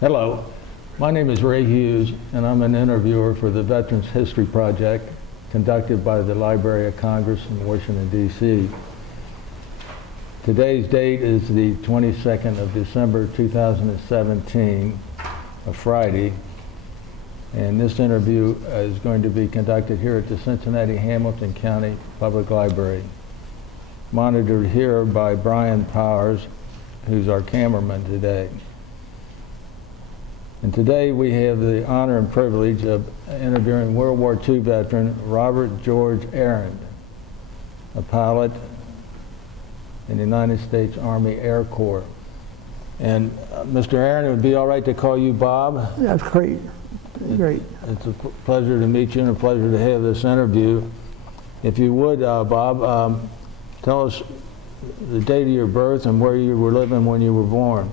Hello, my name is Ray Hughes, and I'm an interviewer for the Veterans History Project conducted by the Library of Congress in Washington, D.C. Today's date is the 22nd of December 2017, a Friday, and this interview is going to be conducted here at the Cincinnati Hamilton County Public Library, monitored here by Brian Powers, who's our cameraman today. And today we have the honor and privilege of interviewing World War II veteran Robert George Arand, a pilot in the United States Army Air Corps. And Mr. Arand, it would be all right to call you Bob? That's great. Great. It's a pleasure to meet you and a pleasure to have this interview. If you would, Bob, tell us the date of your birth and where you were living when you were born.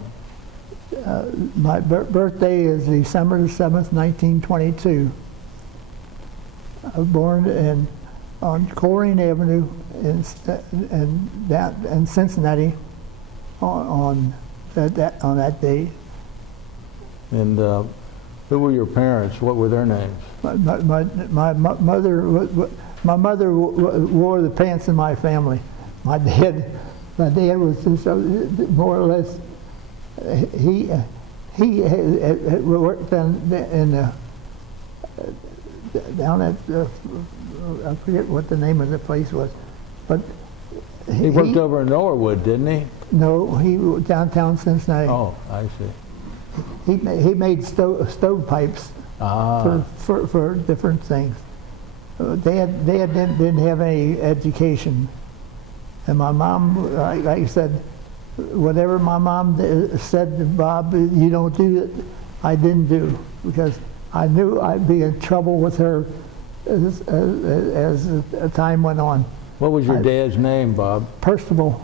My birthday is December the 7th, 1922. I was born on Coleraine Avenue in Cincinnati on that day. And who were your parents? What were their names? My mother wore the pants in my family. My dad was just, more or less. He worked down at I forget what the name of the place was, but he worked over in Norwood, didn't he? No, he was downtown Cincinnati. Oh, I see. He made stovepipes for different things. Dad didn't have any education, and my mom, like I said, whatever my mom said to Bob, you don't do it, I didn't do, because I knew I'd be in trouble with her as time went on. What was your dad's name, Bob? Percival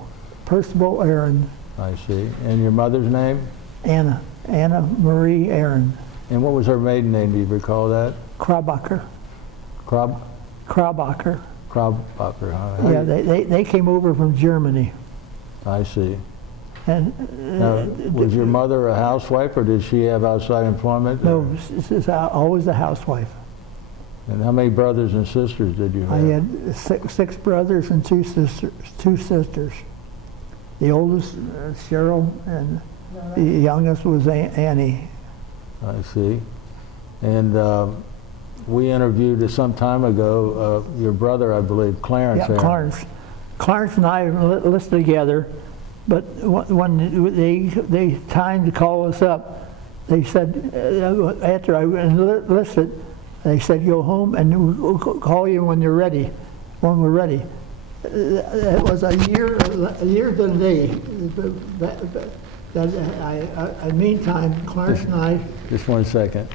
Arand. I see. And your mother's name? Anna Marie Arand. And what was her maiden name? Do you recall that? Kraubacher. Kraubacher. Kraubacher. Yeah, they came over from Germany. I see. And now, was your mother a housewife, or did she have outside employment? No, she's always a housewife. And how many brothers and sisters did you have? I had six brothers and two sisters. The oldest, Cheryl, and the youngest was Annie. I see. And we interviewed some time ago your brother, I believe, Clarence. Yeah, Clarence. Clarence and I enlisted together. But when they timed to call us up, they said, after I enlisted, they said, go home and we'll call you when you're ready, when we're ready. It was a year to the day. In the meantime, Clarence and I... Just 1 second.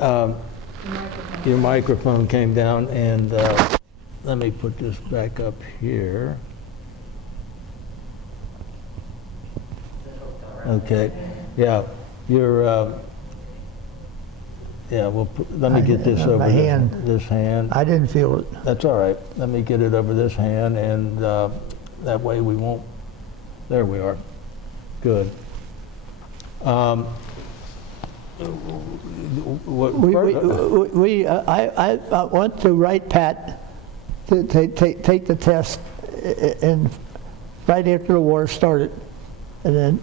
Your microphone came down, and let me put this back up here. Okay, yeah, you're, well, let me get this over this hand. I didn't feel it. That's all right. Let me get it over this hand, and that way we won't, there we are. Good. I went to Wright Pat to take the test, and right after the war started. And then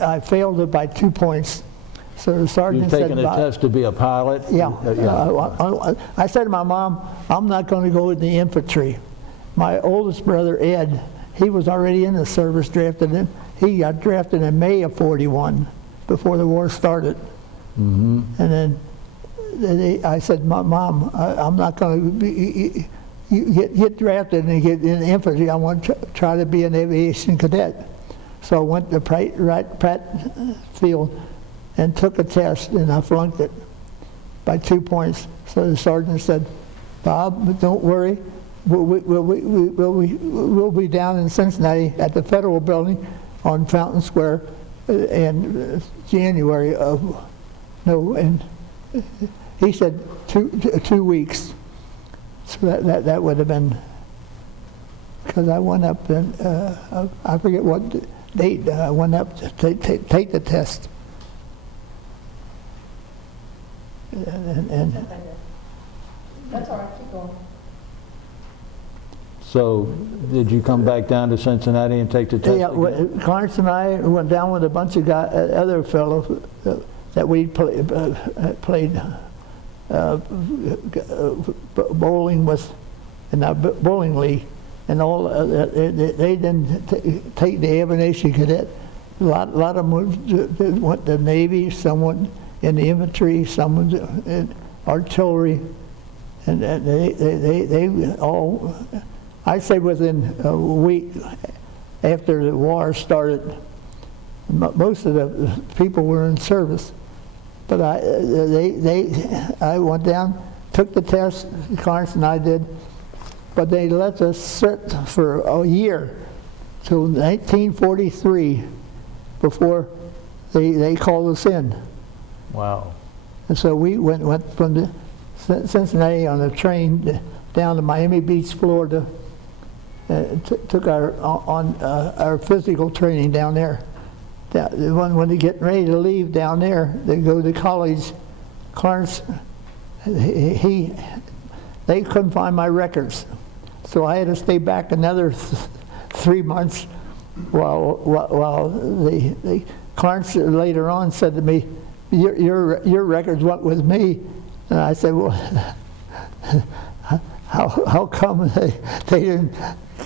I failed it by 2 points. So the sergeant said... You've taken a test to be a pilot? Yeah. I said to my mom, I'm not going to go in the infantry. My oldest brother, Ed, he was already in the service, drafted in. He got drafted in May of '41, before the war started. Mm-hmm. And then I said, Mom, I'm not going to get drafted and get in the infantry. I want to try to be an aviation cadet. So I went to Pratt Field and took a test, and I flunked it by 2 points. So the sergeant said, Bob, don't worry. We'll be down in Cincinnati at the Federal Building on Fountain Square in January of, no, and he said 2 weeks. So that would have been, because I went up and I forget what date I went up to take the test. And That's all right, keep going. So, did you come back down to Cincinnati and take the test yeah, again? Clarence and I went down with a bunch of other fellows that we played bowling with in our bowling league, and all. They didn't take the aviation cadet. A lot of them went to the Navy. Some went in the infantry. Some went in artillery, and they all. I say within a week after the war started, most of the people were in service. But I went down, took the test, Clarence and I did, but they let us sit for a year till 1943 before they called us in. Wow. And so we went from the Cincinnati on a train down to Miami Beach, Florida. Took our physical training down there. When they get ready to leave down there, they go to college. Clarence, they couldn't find my records, so I had to stay back another 3 months. While Clarence later on said to me, "Your records went with me," and I said, "Well, how come they didn't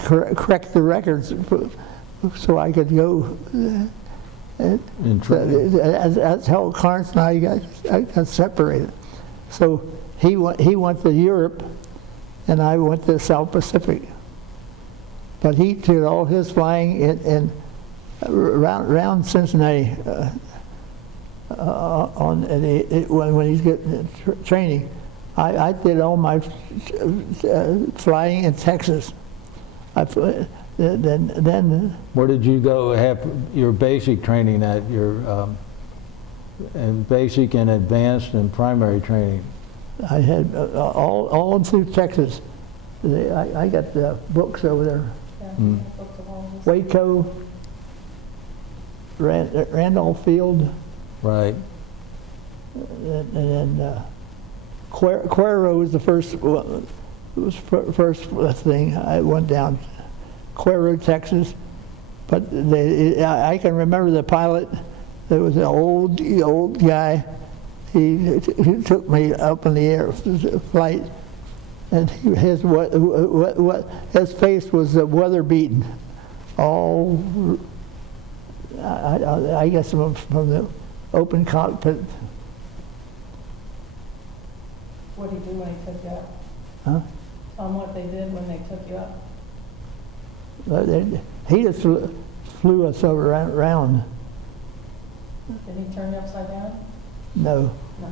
correct the records so I could go?" That's how Clarence and I got separated. So he went to Europe, and I went to South Pacific. But he did all his flying in around Cincinnati when he's getting training. I did all my flying in Texas. Then Where did you go have your basic training at, your and basic and advanced and primary training? I had all through Texas. I got the books over there. Mm. Waco, Randolph Field, Right. and then Cuero was the first. It was first thing I went down. Cuero, Texas, but I can remember the pilot. There was an old guy. He took me up in the air flight, and his face was weather beaten. All I guess from the open cockpit. What did he do when he took you up? Huh? Tell them what they did when they took you up. He just flew us over around. Did he turn you upside down? No. No.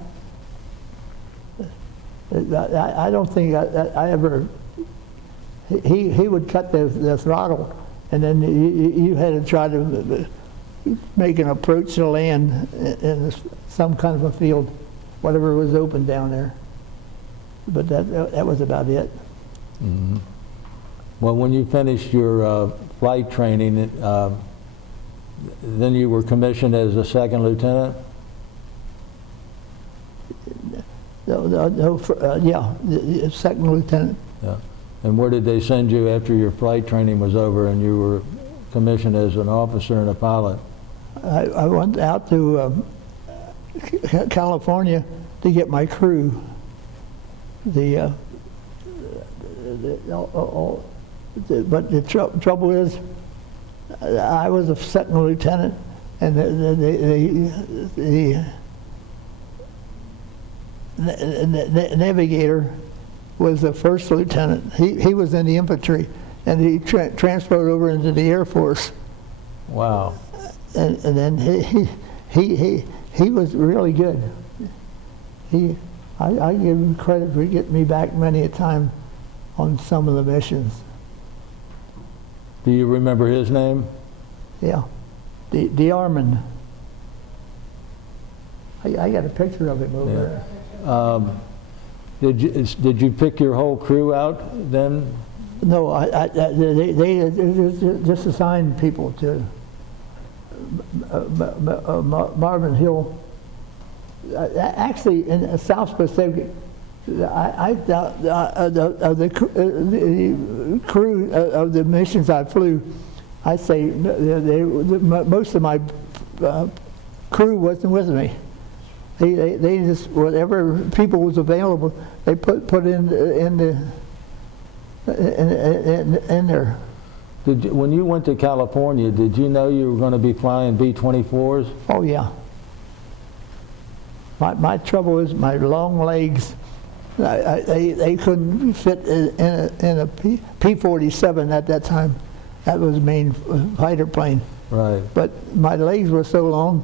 I don't think I ever. He would cut the throttle, and then you had to try to make an approach to land in some kind of a field, whatever was open down there. But that was about it. Mm-hmm. Well, when you finished your flight training, then you were commissioned as a second lieutenant? Yeah, second lieutenant. Yeah. And where did they send you after your flight training was over and you were commissioned as an officer and a pilot? I went out to California to get my crew. But the trouble is, I was a second lieutenant, and the navigator was the first lieutenant. He was in the infantry, and he transferred over into the Air Force. Wow. And then he was really good. I give him credit for getting me back many a time on some of the missions. Do you remember his name? Yeah, the Arand. I got a picture of him over there. Did you pick your whole crew out then? No, they just assigned people to Marvin Hill Actually, in the South Pacific, I doubt the crew of the missions I flew, I say most of my crew wasn't with me. They just, whatever people was available, they put in there. When you went to California, did you know you were going to be flying B-24s? Oh yeah. My trouble is my long legs. They couldn't fit in a P-47 at that time. That was the main fighter plane. Right. But my legs were so long,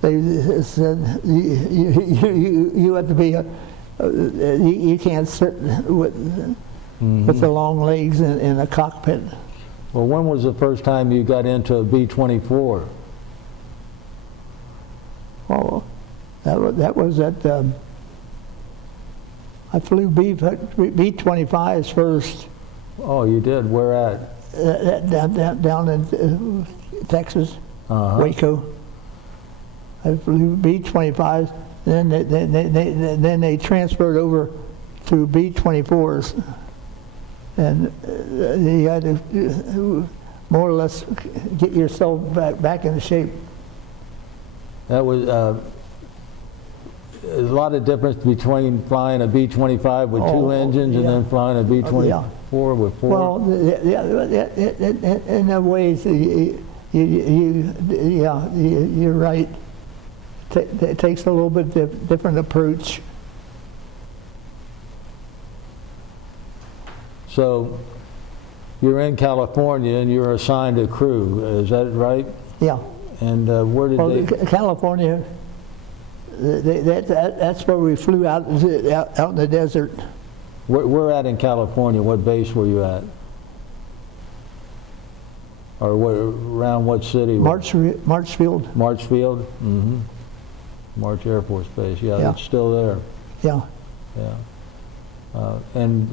they said you have to be you can't sit with the long legs in a cockpit. Well, when was the first time you got into a B-24? Oh, that was at I flew B-25s first. Oh, you did? Where at? Down in Texas, Waco. I flew B-25s, then they transferred over to B-24s, and you had to more or less get yourself back into shape. That was there's a lot of difference between flying a B-25 with two engines and then flying a B-24 with four. Well, in a ways, you're right. It takes a little bit different approach. So you're in California and you're assigned a crew, is that right? Yeah. And where did they? California. That's where we flew out in the desert. Where at in California? What base were you at? Or around what city? Marchfield. Marchfield? Mm-hmm. March Air Force Base. Yeah, it's still there. Yeah. Yeah. And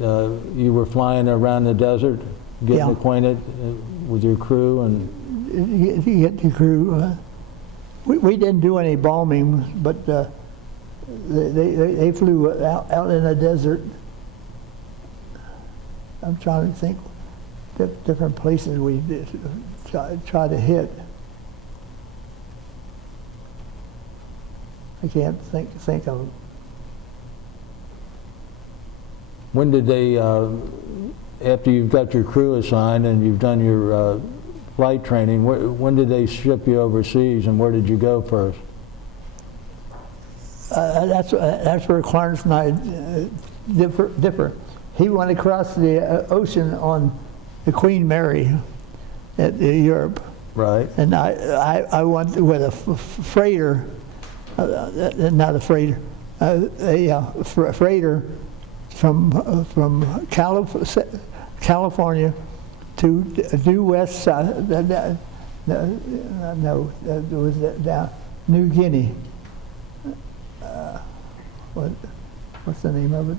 you were flying around the desert, getting acquainted with your crew and. You get the crew. We didn't do any bombing, but they flew out in the desert. I'm trying to think different places we did try to hit. I can't think of them. When did they, after you've got your crew assigned and you've done your flight training, when did they ship you overseas and where did you go first? That's where Clarence and I differ. He went across the ocean on the Queen Mary at Europe. Right. And I went with a freighter, not a freighter, a freighter from California to due west side. No, it was down New Guinea. What's the name of it?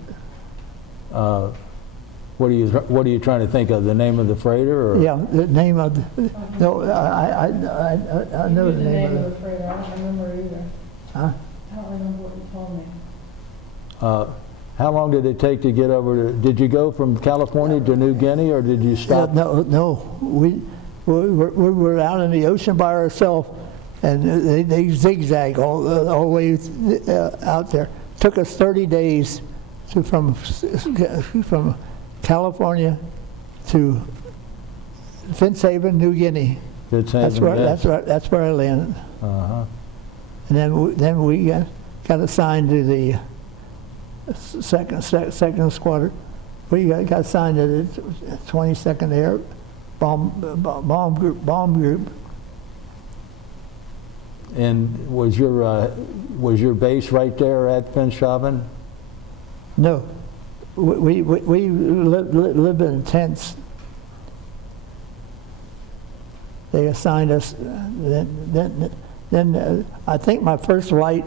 What are you trying to think of? The name of the freighter? Or? Yeah, the name of the. No, I know the name of the freighter. I don't remember either. Huh? I don't remember what you told me. How long did it take to get over to? Did you go from California to New Guinea, or did you stop? No. We were out in the ocean by ourselves, and they zigzag all the way out there. Took us 30 days from California to Finsaven, New Guinea. That's where I landed. And then we got assigned to the second squadron. We got assigned to the 22nd Air Bomb Group. And was your base right there at Finsaven? No, we lived in tents. They assigned us. Then I think my first flight.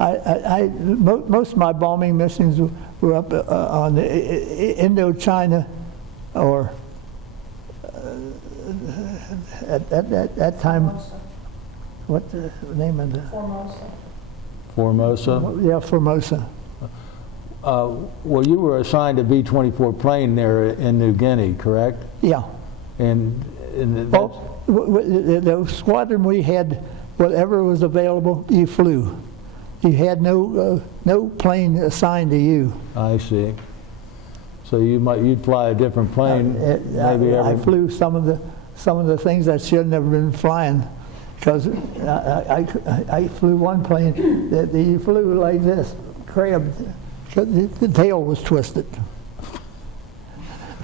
Most of my bombing missions were up on the Indochina, or at that time. What the name of the? Formosa? Yeah, Formosa. Well, you were assigned a B-24 plane there in New Guinea, correct? Yeah. And Well, the squadron we had, whatever was available, you flew. You had no plane assigned to you. I see. So you'd fly a different plane, maybe I every... flew some of the things I shouldn't have been flying, because I flew one plane that you flew like this, crab. The tail was twisted.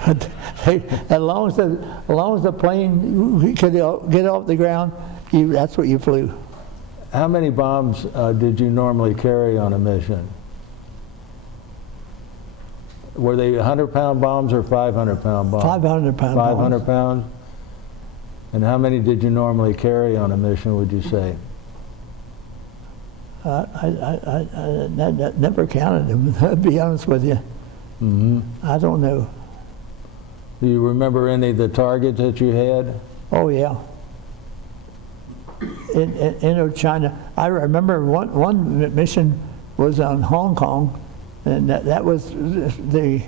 But as long as the plane could get off the ground, that's what you flew. How many bombs did you normally carry on a mission? Were they 100-pound bombs or 500-pound bombs? 500-pound bombs. 500 pounds? And how many did you normally carry on a mission, would you say? I never counted them, to be honest with you. Mm-hmm. I don't know. Do you remember any of the targets that you had? Oh, yeah. In Indochina, I remember one mission was on Hong Kong, and that was the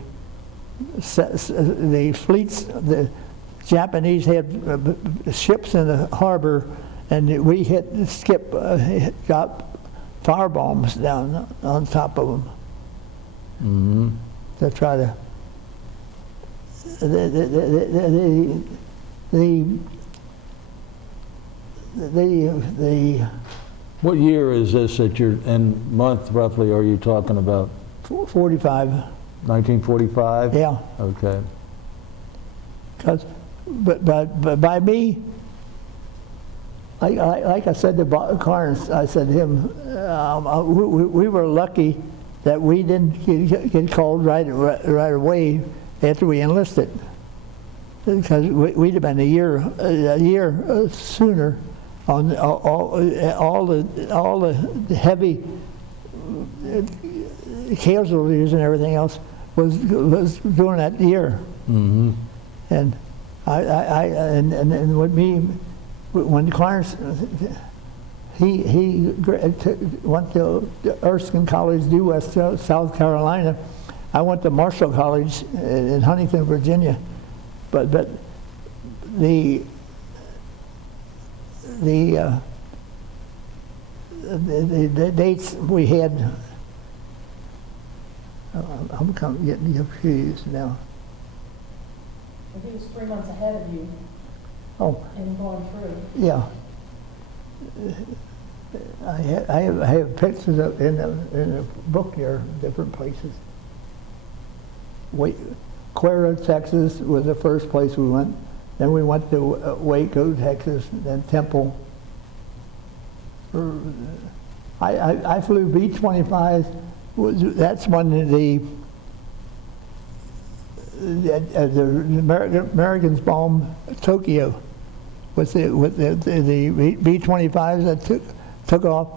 fleets. The Japanese had ships in the harbor, and we got fire bombs down on top of them. Mm-hmm. To try to What year is this that you're, and month roughly are you talking about? 45. 1945? Yeah. Okay. But by me, like I said to Carnes, I said to him, we were lucky that we didn't get called right away after we enlisted, because we'd have been a year sooner on all the heavy casualties and everything else was during that year. Mm-hmm. And and with me, when Clarence, he went to Erskine College, due West, South Carolina. I went to Marshall College in Huntington, Virginia. But the dates we had, I'm getting confused now. He was 3 months ahead of you Oh, in going through. yeah. I have pictures in the book here, different places. Cuero, Texas was the first place we went. Then we went to Waco, Texas, then Temple. I flew B-25. That's when the Americans bombed Tokyo with the B-25s that took off.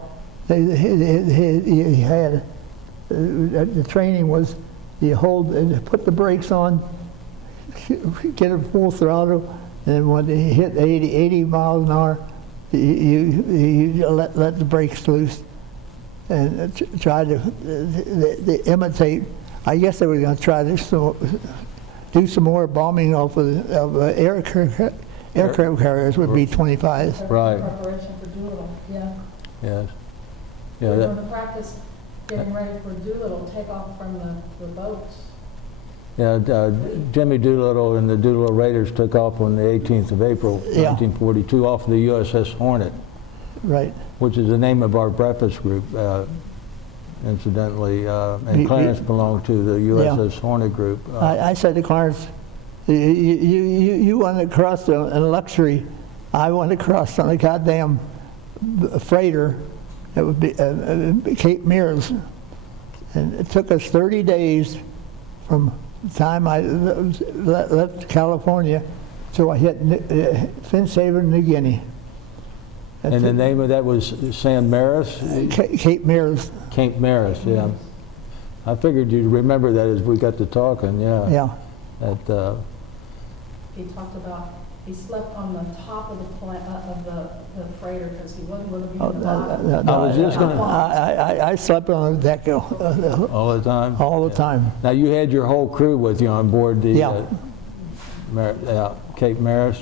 He had the training was you put the brakes on, get it full throttle, and when they hit 80 miles an hour, you let the brakes loose and try to imitate. I guess they were going to try to do some more bombing off of aircraft carriers with B-25s. Right. Preparation for Doolittle, yeah. Yes. We Yeah. were going to practice getting ready for Doolittle, take off from the boats. Yeah. Jimmy Doolittle and the Doolittle Raiders took off on the 18th of April, 1942, off the USS Hornet. Right. Which is the name of our breakfast group, incidentally. And Clarence belonged to the USS Hornet group. I said to Clarence, you want to cross in a luxury. I want to cross on a goddamn freighter. It would be Cape Meares. And it took us 30 days from the time I left California till I hit Finsaver, New Guinea. And the name of that was San Maris? Cape Meares. Cape Maris, yeah. I figured you'd remember that as we got to talking, yeah. Yeah. That, He talked about He slept on the top of the freighter because he wasn't going to be Oh, in the bottom. I was just gonna- I slept on the deck All the time? all the time. Now, you had your whole crew with you on board the Yeah. Cape Maris.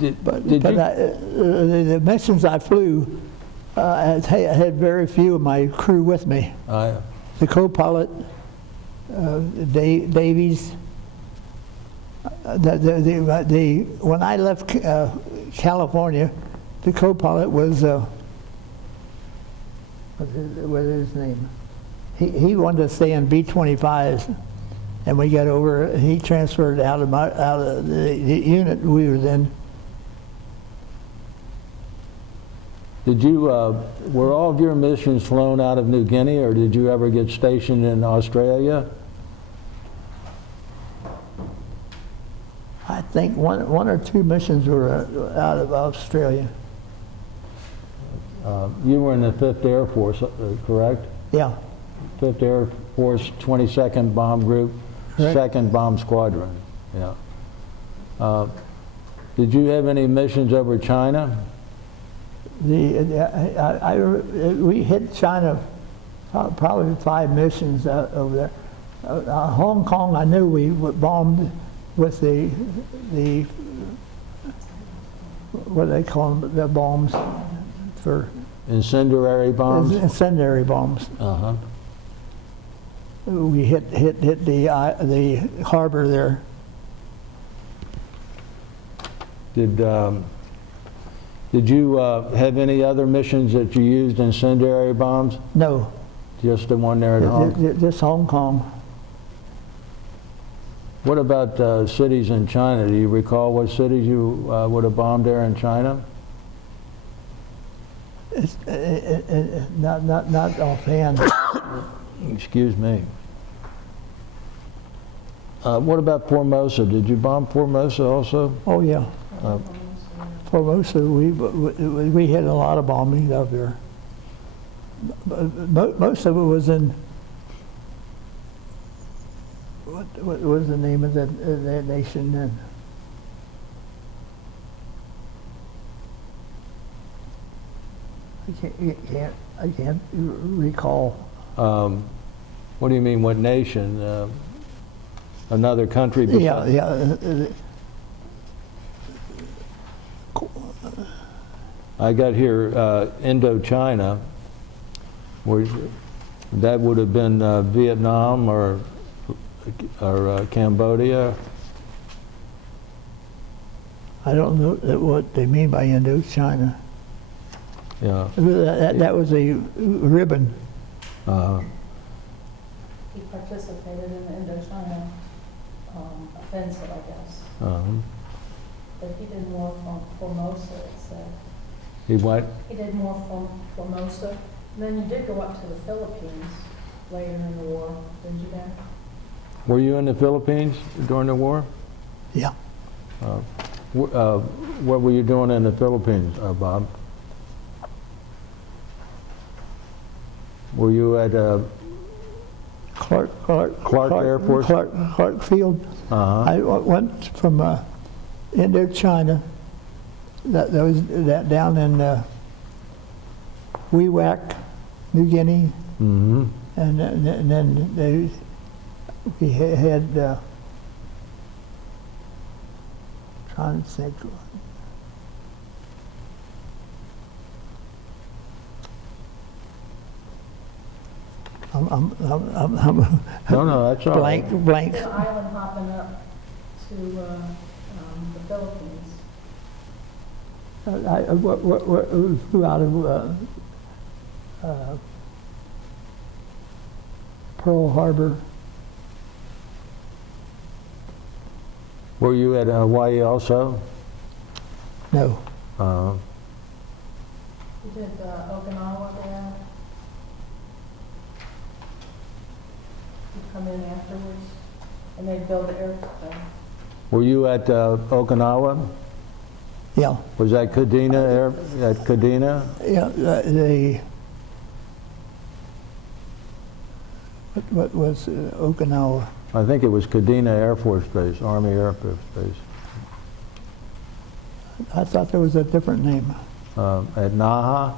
Did But you? the missions I flew, I had very few of my crew with me. The co-pilot, Davies. When I left California, the co-pilot was what is his name? He wanted to stay in B-25s, and we got over. He transferred out of the unit we were in. Did you, were all of your missions flown out of New Guinea, or did you ever get stationed in Australia? I think one or two missions were out of Australia. You were in the 5th Air Force, correct? Yeah. 5th Air Force, 22nd Bomb Group, Correct. 2nd Bomb Squadron. Yeah. Did you have any missions over China? We hit China probably 5 missions over there. Hong Kong, I knew we bombed with the what do they call them, the bombs for Incendiary bombs? incendiary bombs. Uh-huh. We hit the harbor there. Did you have any other missions that you used incendiary bombs? No, Just the one there at home? just Hong Kong. What about cities in China? Do you recall what cities you would have bombed there in China? It's, not offhand. Excuse me. What about Formosa? Did you bomb Formosa also? Oh yeah, Formosa. We had a lot of bombing out there. Most of it was in. What was the name of that nation then? I can't recall. What do you mean, what nation? Another country? Besides? Yeah. I got here Indochina, where that would have been Vietnam or Cambodia. I don't know what they mean by Indochina. Yeah. That was a ribbon. He participated in the Indochina offensive, I guess. But he did more from Formosa, it said. He what? He did more from Formosa. And then you did go up to the Philippines later in the war, didn't you, Dan? Were you in the Philippines during the war? Yeah. What were you doing in the Philippines, Bob? Were you at Clark Air Force? Clark Field. Uh-huh. I went from Indochina. That was down in Wewak, New Guinea, Mm-hmm. and then we had trying to think. I'm No, that's all right. blank. There's an island hopping up to the Philippines. We flew out of Pearl Harbor. Were you at Hawaii also? No, You did Okinawa there. You come in afterwards, and they build the airport. Were you at Okinawa? yeah, Was that Kadena? At Kadena? yeah. What was Okinawa? I think it was Kadena Air Force Base, Army Air Force Base. I thought there was a different name. At Naha.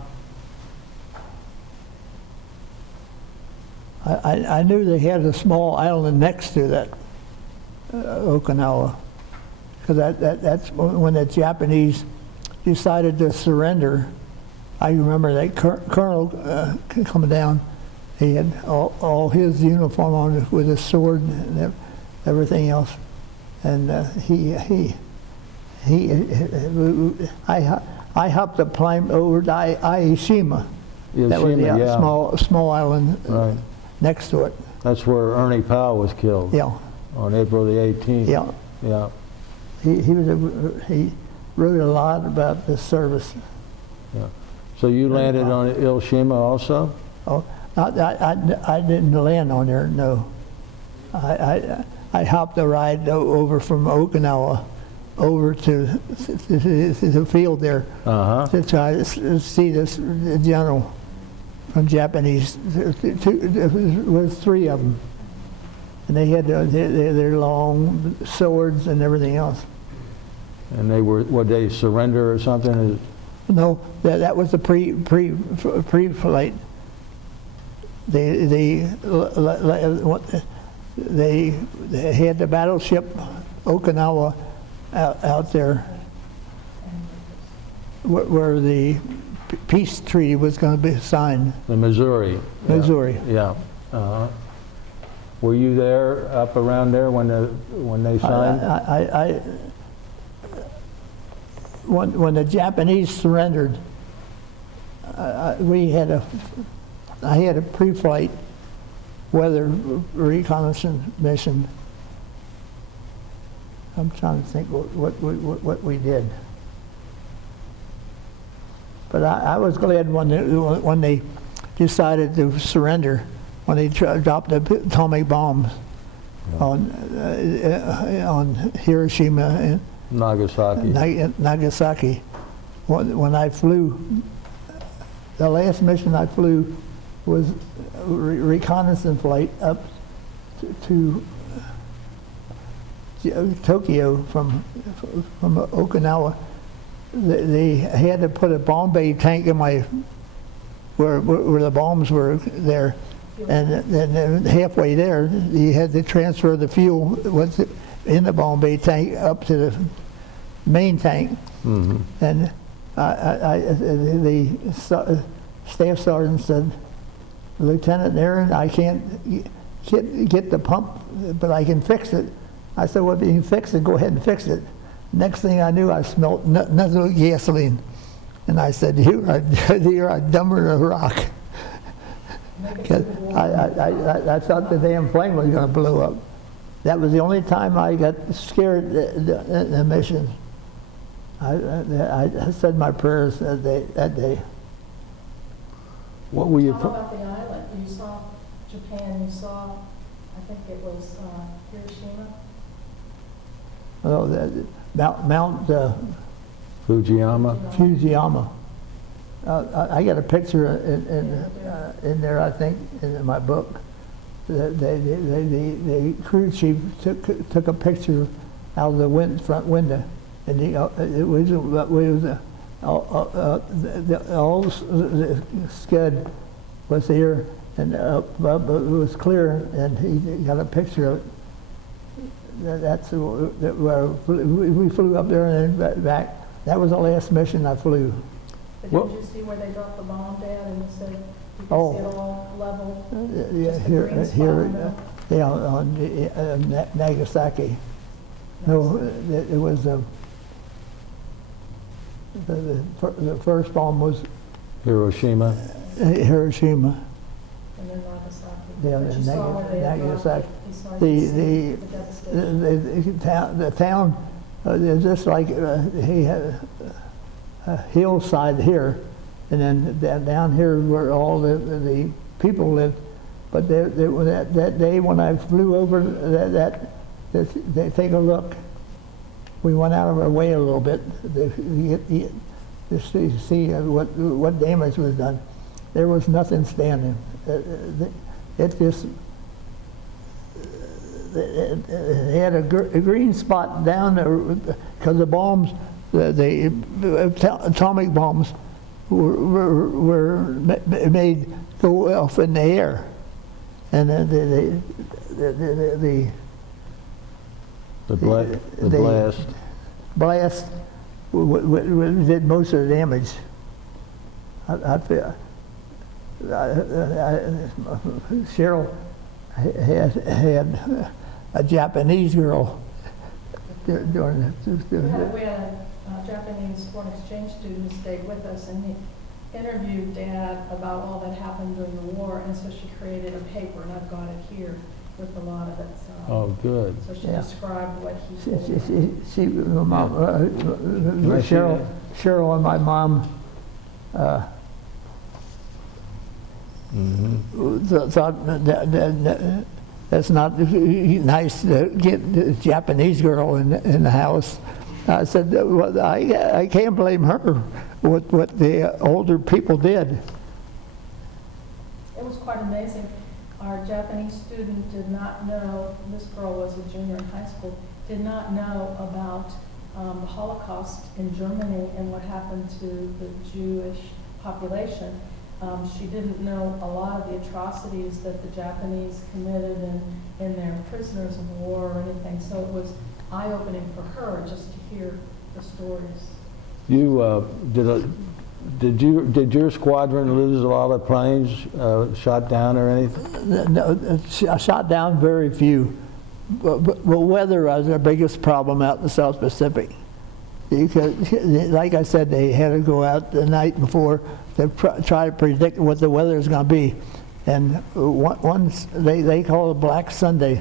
I knew they had a small island next to that, Okinawa, because that's when the Japanese decided to surrender. I remember that colonel coming down. He had all his uniform on with his sword and everything else, and I hopped a plane over to Aishima. That was the small island next to it. That's where Ernie Powell was killed. Yeah. On April the 18th. Yeah. Yeah. He wrote a lot about the service. Yeah. So you landed on Hiroshima also? Oh, I didn't land on there. No. I hopped a ride over from Okinawa over to the field there to try to see this general from Japanese. There was three of them, and they had their long swords and everything else. And they would they surrender or something? No, that was the pre-flight. They had the battleship Okinawa out there where the peace treaty was going to be signed. The Missouri. Missouri. Yeah. Were you there, up around there when they signed? When the Japanese surrendered, I had a pre-flight weather reconnaissance mission. I'm trying to think what we did. But I was glad when they decided to surrender, when they dropped the atomic bombs on Hiroshima and Nagasaki. When I flew, the last mission I flew was a reconnaissance flight up to Tokyo from Okinawa. They had to put a Bombay tank in where the bombs were there, and then halfway there you had to transfer the fuel was in the Bombay tank up to the main tank. Mm-hmm. And the staff sergeant said, "Lieutenant Arand, I can't get the pump, but I can fix it." I said, "Well, if you can fix it, go ahead and fix it." Next thing I knew, I smelled nothing but gasoline. And I said, "You are dumber than a rock." I thought the damn plane was going to blow up. That was the only time I got scared in the mission. I said my prayers that day. What were you? Talk about the island. You saw Japan. You saw, I think it was Hiroshima. Oh, Mount Fujiyama. I got a picture in there, I think, in my book. The crew chief took a picture out of the front window, and the scud was here, and it was clear, and he got a picture of it. That's where we flew up there and then back. That was the last mission I flew. But did you see where they dropped the bomb down and you said you could see it all level? On Nagasaki. No, it was the first bomb was Hiroshima. Hiroshima. And then Nagasaki. Yeah, Nagasaki. The town is just like he had a hillside here, and then down here where all the people lived. But that day when I flew over, they take a look. We went out of our way a little bit to see what damage was done. There was nothing standing. It just they had a green spot down there because the bombs, the atomic bombs were made go off in the air, and the blast. Blast did most of the damage. I feel Cheryl had a Japanese girl during that. We had a Japanese foreign exchange student stayed with us, and he interviewed Dad about all that happened during the war, and so she created a paper, and I've got it here with a lot of it. So, Oh, good. so she Yeah. described what he did. Cheryl and my mom thought that's not nice to get a Japanese girl in the house. I said, well, I can't blame her what the older people did. It was quite amazing. Our Japanese student did not know, this girl was a junior in high school, did not know about the Holocaust in Germany and what happened to the Jewish population. She didn't know a lot of the atrocities that the Japanese committed in their prisoners of war or anything. So it was eye-opening for her just to hear the stories. You did your squadron lose a lot of planes shot down or anything? No, shot down very few. But weather was our biggest problem out in the South Pacific. Because, like I said, they had to go out the night before to try to predict what the weather is going to be. And once they call it Black Sunday.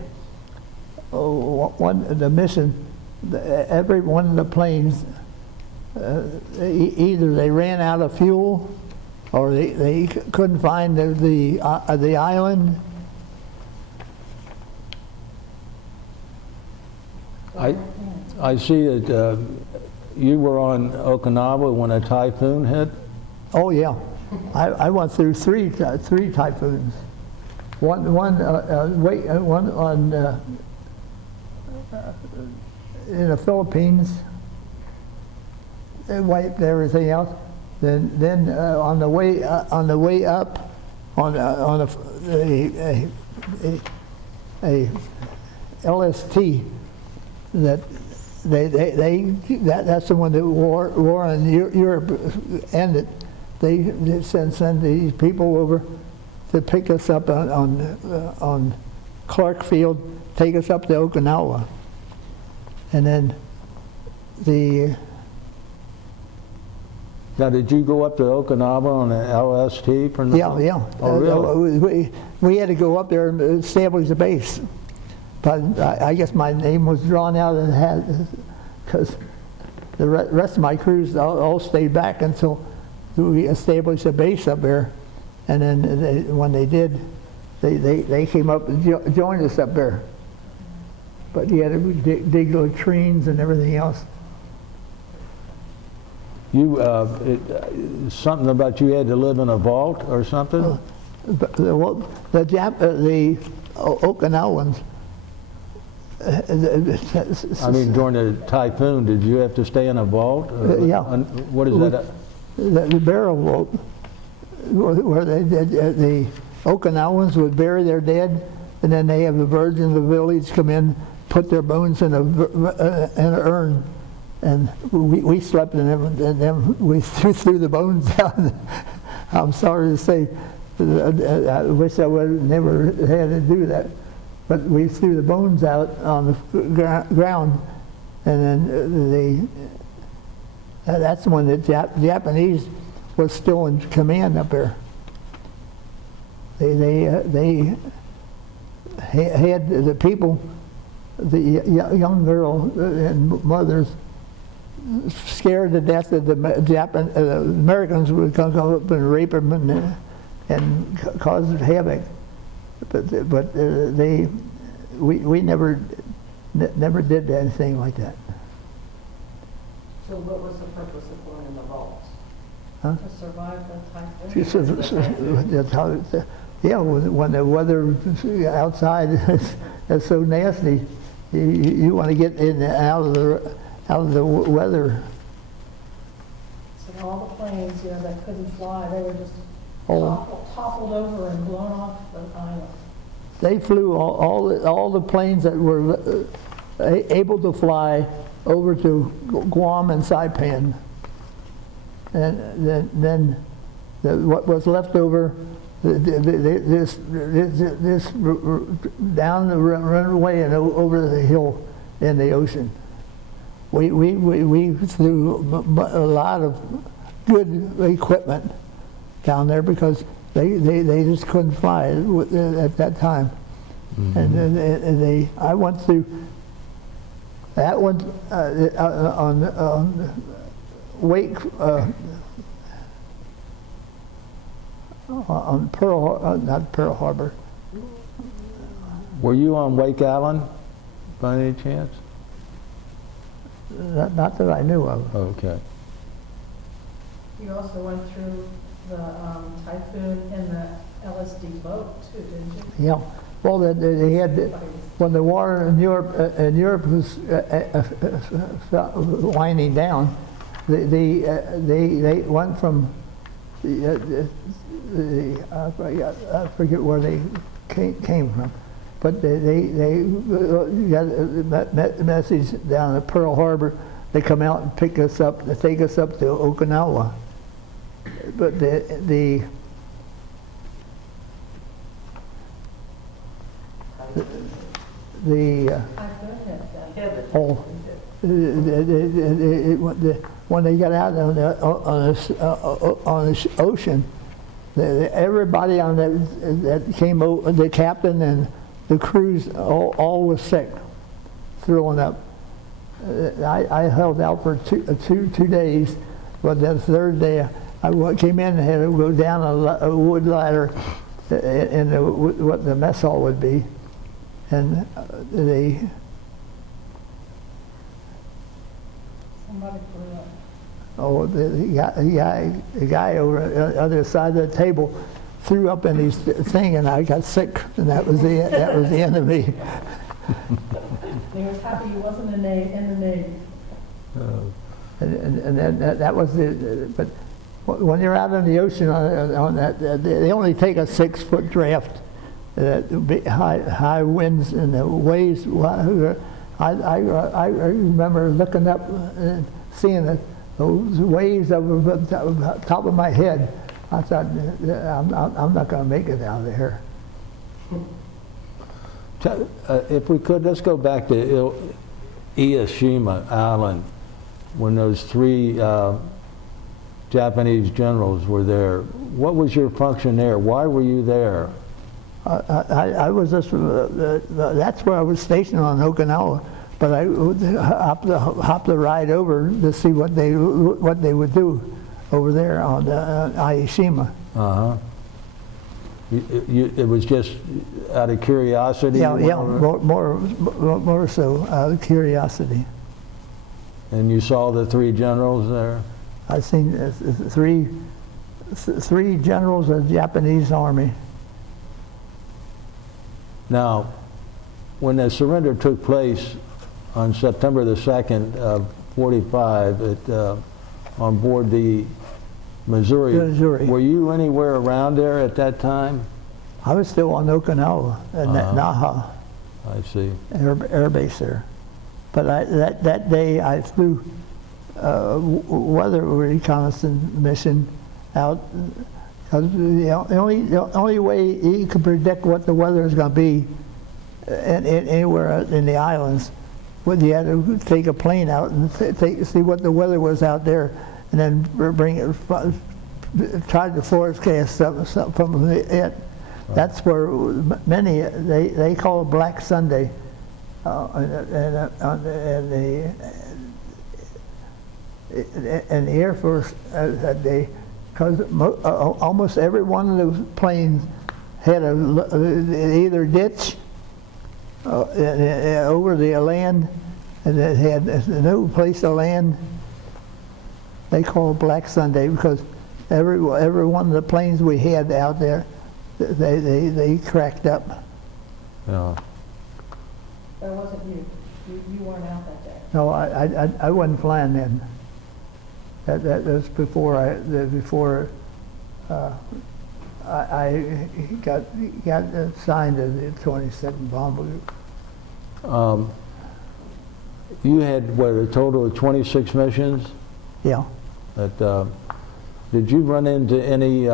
The mission, every one of the planes, either they ran out of fuel, or they couldn't find the island. I see that you were on Okinawa when a typhoon hit. Oh yeah, I went through three typhoons. One on in the Philippines. They wiped everything else. Then on the way up on a LST that's the one that war in Europe ended. They send these people over to pick us up on Clark Field, take us up to Okinawa, and then Now, did you go up to Okinawa on an LST for nothing? Yeah. Oh, really? We had to go up there and establish a base. But I guess my name was drawn out of the hat because the rest of my crews all stayed back until we established a base up there. And then when they did, they came up and joined us up there. But you had to dig latrines and everything else. Something about you had to live in a vault or something? The Okinawans. I mean, during the typhoon, did you have to stay in a vault? Yeah. What is that? The burial vault, where the Okinawans would bury their dead, and then they have the virgins of the village come in, put their bones in an urn, and we slept in them, and then we threw the bones out. I'm sorry to say, I wish I would never had to do that. But we threw the bones out on the ground, and then that's when the Japanese was still in command up there. They had the people, the young girl and mothers, scared to death that the Americans would come up and rape them and cause havoc. But we never did anything like that. So what was the purpose of going in the vaults? Huh? To survive the typhoon. Yeah, when the weather outside it's so nasty. You want to get in and out of the weather. So all the planes, that couldn't fly, they were just Oh. toppled over and blown off the island. They flew all the planes that were able to fly over to Guam and Saipan, and then what was left over, this down the runway and over the hill in the ocean. We threw a lot of good equipment down there because they just couldn't fly at that time. And I went through that one on Wake on not Pearl Harbor. Were you on Wake Island by any chance? Not that I knew of. Okay. You also went through the typhoon in the LSD boat too, didn't you? Yeah. Well, they had when the war in Europe was winding down. They went from I forget where they came from, but they got a message down at Pearl Harbor. They come out and pick us up, to take us up to Okinawa. But the when they got out on the ocean, everybody on that came over, the captain and the crews, all was sick, throwing up. I held out for two days, but the third day I came in and had to go down a wood ladder in what the mess hall would be, and Somebody blew up. Oh, the guy over on the other side of the table threw up in his thing, and I got sick, and that was the end of me. He was happy he wasn't in the Navy. And then that was the. But when you're out in the ocean on that, they only take a 6-foot draft. High winds and the waves. I remember looking up and seeing those waves over the top of my head. I thought, I'm not going to make it out of here. If we could, let's go back to Ieshima Island, when those 3 Japanese generals were there. What was your function there? Why were you there? I was just, that's where I was stationed on Okinawa, but I hopped the ride over to see what they would do over there on Ieshima. Uh-huh. It was just out of curiosity? Yeah, more so out of curiosity. And you saw the 3 generals there? I've seen three generals of the Japanese army. Now, when the surrender took place on September the 2nd of 45 on board the Missouri, were you anywhere around there at that time? I was still on Okinawa and Naha I see. Air Base there. But that day I flew weather reconnaissance mission out. The only way you could predict what the weather is going to be anywhere in the islands, was you had to take a plane out and see what the weather was out there, and then bring it, try to forecast something from it. That's where many they call it Black Sunday, and the Air Force that day. Because almost every one of those planes had either ditch over the land, and it had no place to land. They call it Black Sunday because every one of the planes we had out there, they cracked up. Yeah. That wasn't you. You weren't out that day. No, I wasn't flying then. That was before I got assigned to the 22nd Bomb Group. You had, what, a total of 26 missions? Yeah. Did you run into any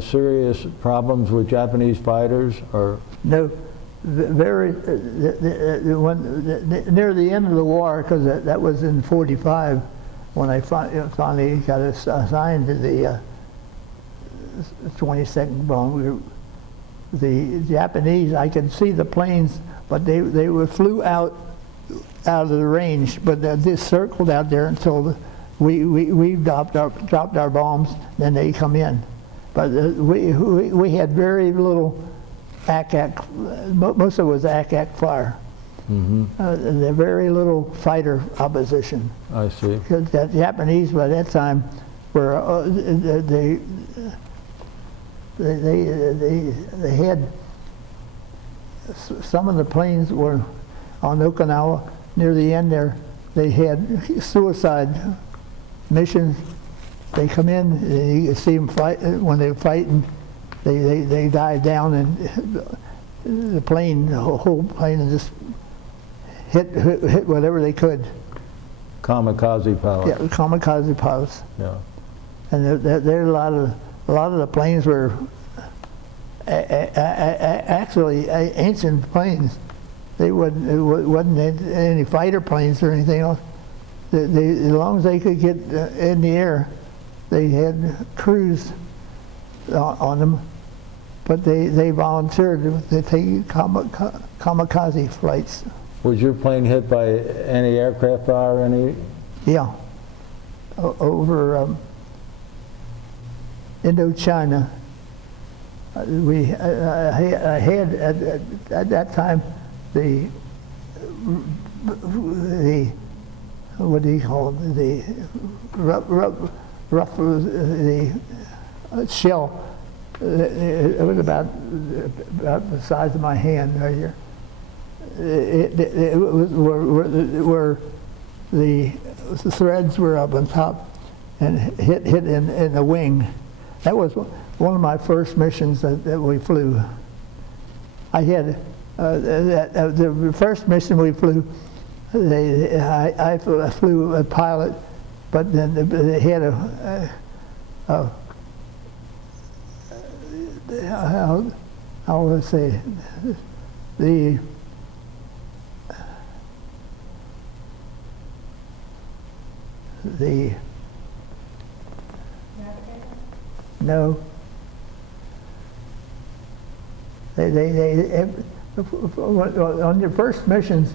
serious problems with Japanese fighters, or? No, near the end of the war, because that was in '45 when I finally got assigned to the 22nd Bomb Group. The Japanese, I could see the planes, but they flew out of the range, but they circled out there until we dropped our bombs, then they come in. But we had very little ACAC, most of it was ACAC fire. Mm-hmm. Very little fighter opposition. I see. Because the Japanese by that time were they had some of the planes were on Okinawa near the end there. They had suicide missions. They come in, and you can see them fight. When they're fighting, they dive down, and the whole plane, just hit whatever they could. Kamikaze pilots. Yeah, kamikaze pilots. Yeah. And there a lot of the planes were actually ancient planes. It wasn't any fighter planes or anything else. As long as they could get in the air, they had crews on them, but they volunteered to take kamikaze flights. Was your plane hit by anti-aircraft fire or any? Yeah, over Indochina. I had at that time the what do you call it? The rough the shell. It was about the size of my hand right here. It was where the threads were up on top and hit in the wing. That was one of my first missions that we flew. I had the first mission we flew. I flew a pilot, but then they had how would I say no. They on your first missions,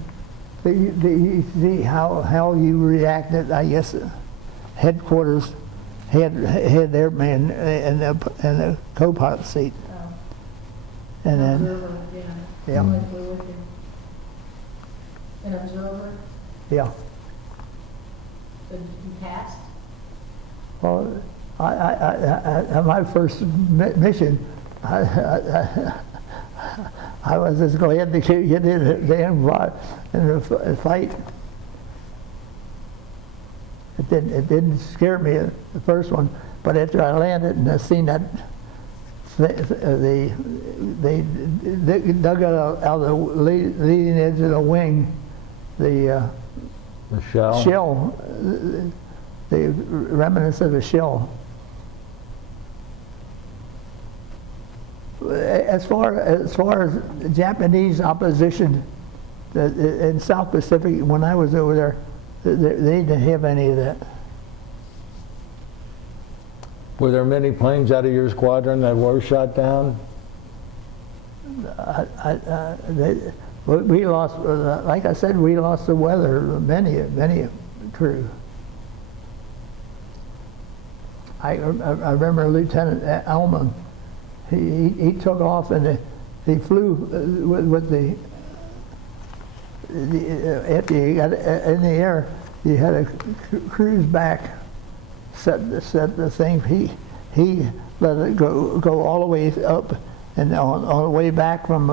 you see how you reacted. I guess headquarters had airman in the co-pilot seat, and then Observer, yeah. An observer, yeah. so you passed? Well, I my first mission, I was just glad to get in the damn fight. It didn't scare me the first one, but after I landed and I seen that they dug out of the leading edge of the wing the shell, the remnants of a shell. As far as Japanese opposition in South Pacific, when I was over there, they didn't have any of that. Were there many planes out of your squadron that were shot down? We lost, like I said, we lost the weather, many crew. I remember Lieutenant Elman. He took off and he flew with after he got in the air, he had a cruise back, set the thing. He let it go all the way up, and on the way back from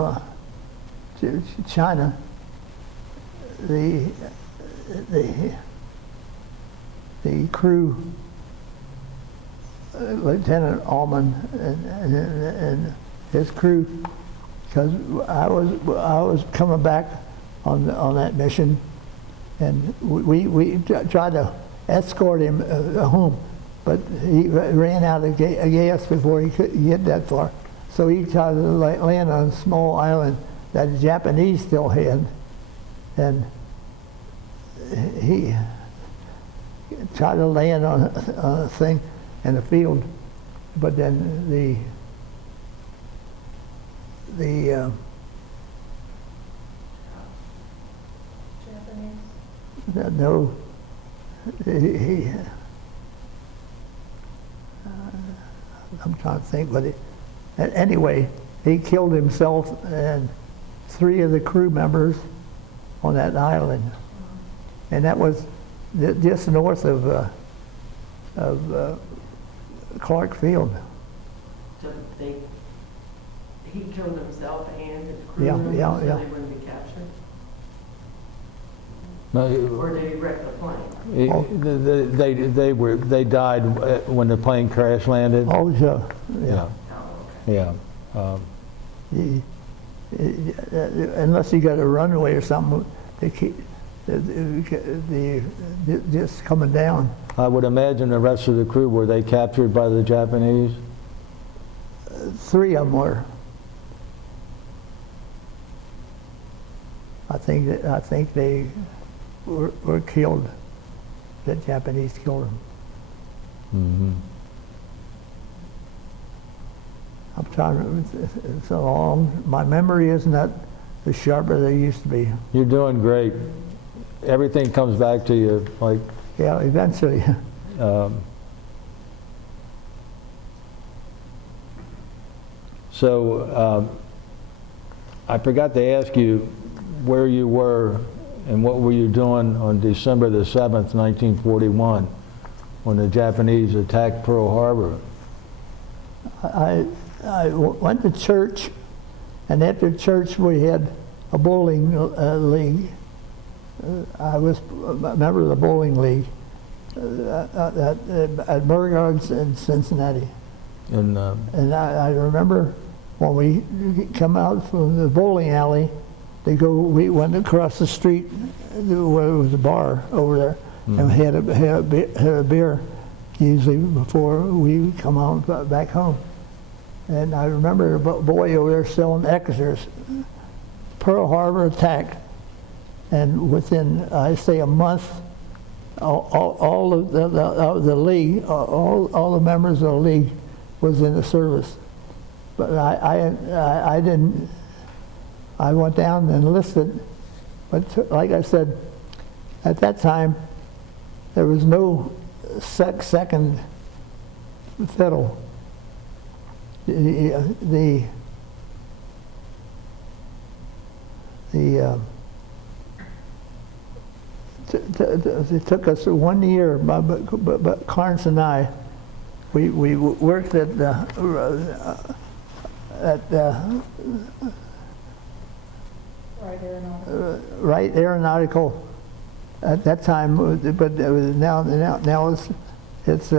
China, the crew, Lieutenant Allman and his crew, because I was coming back on that mission, and we tried to escort him home, but he ran out of gas before he could get that far. So he tried to land on a small island that the Japanese still had, and he tried to land on a thing in the field, but then the Japanese? no, I'm trying to think, but anyway, he killed himself and 3 of the crew members on that island, and that was just north of Clark Field. So he killed himself and his crew Yeah, members, yeah, so yeah. they wouldn't be captured? No, Or did he wreck the plane? they died when the plane crash landed. Oh, yeah, Yeah, Oh, okay. yeah. Unless you got a runway or something, they keep just coming down. I would imagine the rest of the crew, were they captured by the Japanese? 3 of them were. I think they were killed. The Japanese killed them. Mm-hmm. I'm trying to, it's so long. My memory isn't that as sharp as it used to be. You're doing great. Everything comes back to you. Like, Yeah, eventually. I forgot to ask you where you were and what were you doing on December the 7th, 1941, when the Japanese attacked Pearl Harbor. I went to church, and after church we had a bowling league. I was a member of the bowling league at Burgard's in Cincinnati. And I remember when we come out from the bowling alley, we went across the street where there was a bar over there, and we had a beer usually before we come out back home. And I remember a boy over there selling extras. Pearl Harbor attack, and within, I say, a month, all of the league, all the members of the league was in the service. But I didn't. I went down and enlisted, but like I said, at that time there was no second fiddle. It took us 1 year, but Clarence and I, we worked at Wright Aeronautical at that time, but now it's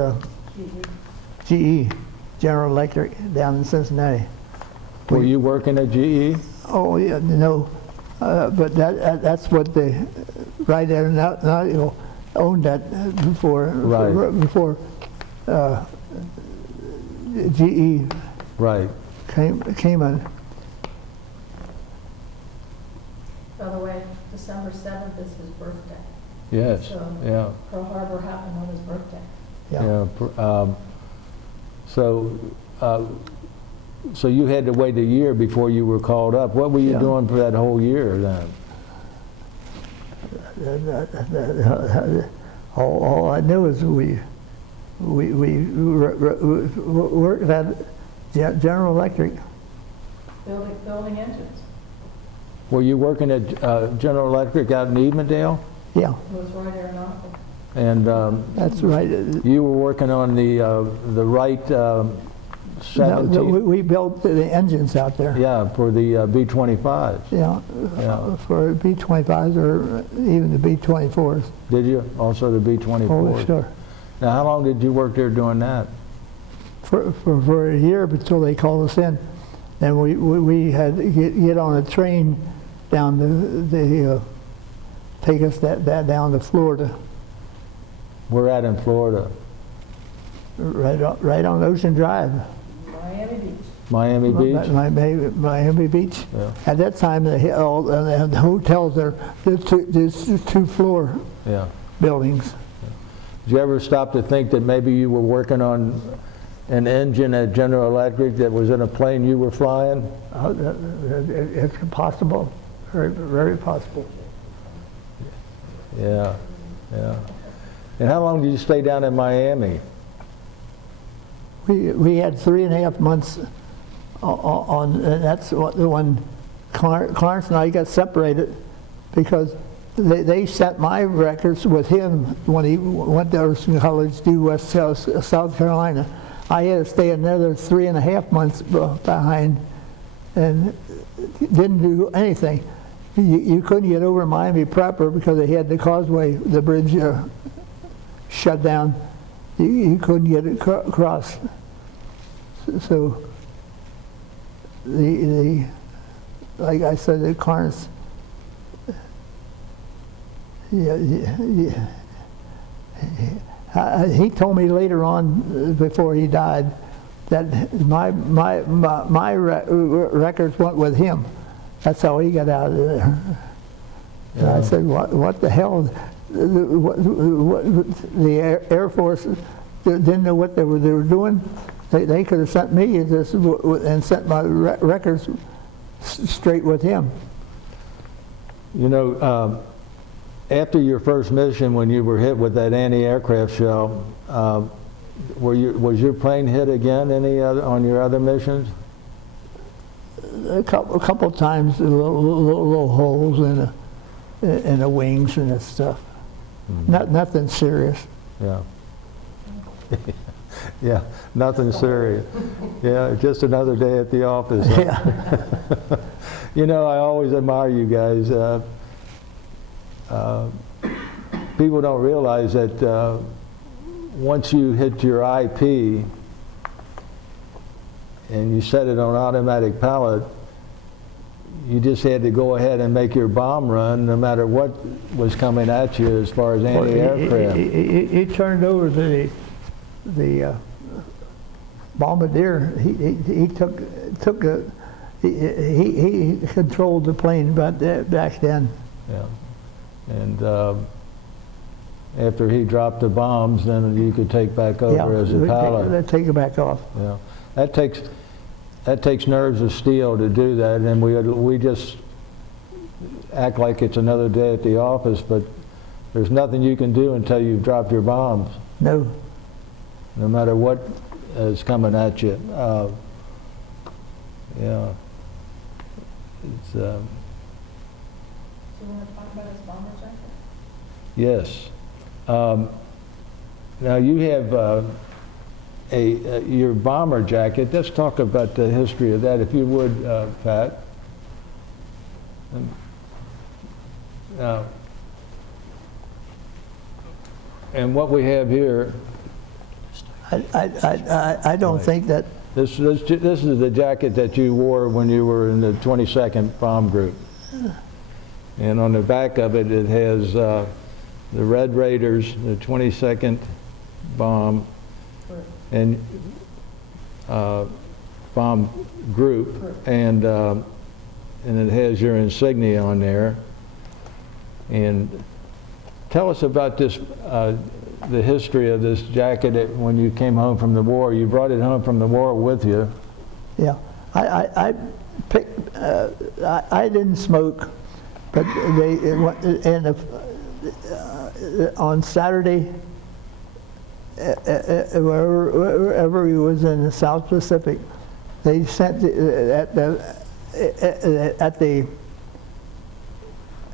GE, General Electric, down in Cincinnati. were you working at GE? Oh yeah, no, but that's what the Wright Aeronautical owned that before. Right. Before GE Right. came in. By the way, December 7th is his birthday. Yes. So Yeah. Pearl Harbor happened on his birthday. Yeah. So you had to wait a year before you were called up. What were you Yeah. doing for that whole year then? All I knew is we worked at General Electric. Building engines. Were you working at General Electric out in Edmondale? Yeah, It was Wright Aeronautical. And that's right. you were working on the Wright 17? we built the engines out there. Yeah, for the B-25s. Yeah, Yeah. for B-25s or even the B-24s. Did you? Also the B-24s? Oh, sure. Now, how long did you work there doing that? For a year until they called us in. And we had to get on a train down take us that down to Florida. We're at in Florida. Right on Ocean Drive. Miami Beach. Miami Beach? Miami Beach. Yeah. At that time, the hotels there's two-floor Yeah. buildings. Did you ever stop to think that maybe you were working on an engine at General Electric that was in a plane you were flying? It's possible, very, very possible. Yeah, yeah. And how long did you stay down in Miami? We had 3.5 months on, and that's when Clarence and I got separated, because they set my records with him when he went to Emerson College to West South Carolina. I had to stay another 3.5 months behind and didn't do anything. You couldn't get over Miami proper because they had the causeway, the bridge shut down. You couldn't get it across. So like I said, the Clarence, he told me later on, before he died, that my records went with him. That's how he got out of there. And I said, what the hell? The Air Force didn't know what they were doing. They could have sent me and sent my records straight with him. You know, after your first mission, when you were hit with that anti-aircraft shell, was your plane hit again on your other missions? A couple times, little holes in the wings and that stuff. Mm-hmm. Nothing serious. Yeah. Yeah, nothing serious. Yeah, just another day at the office. Huh? Yeah. You know, I always admire you guys. People don't realize that once you hit your IP and you set it on automatic pilot, you just had to go ahead and make your bomb run no matter what was coming at you as far as anti-aircraft. He turned over the bombardier. He controlled the plane back then. Yeah, and after he dropped the bombs, then you could take back over as a pilot. Take it back off. Yeah, that takes nerves of steel to do that, and we just act like it's another day at the office, but there's nothing you can do until you've dropped your bombs. No. No matter what is coming at you. Yeah. It's, Do you want to talk about his bomber jacket? yes. Now you have your bomber jacket. Let's talk about the history of that, if you would, Pat. And what we have here. I don't think that. This is the jacket that you wore when you were in the 22nd Bomb Group. And on the back of it, it has the Red Raiders, the 22nd Bomb, and Bomb Group, and it has your insignia on there. And tell us about this. The history of this jacket when you came home from the war. You brought it home from the war with you. Yeah, I didn't smoke, but on Saturday, wherever he was in the South Pacific, they sent at the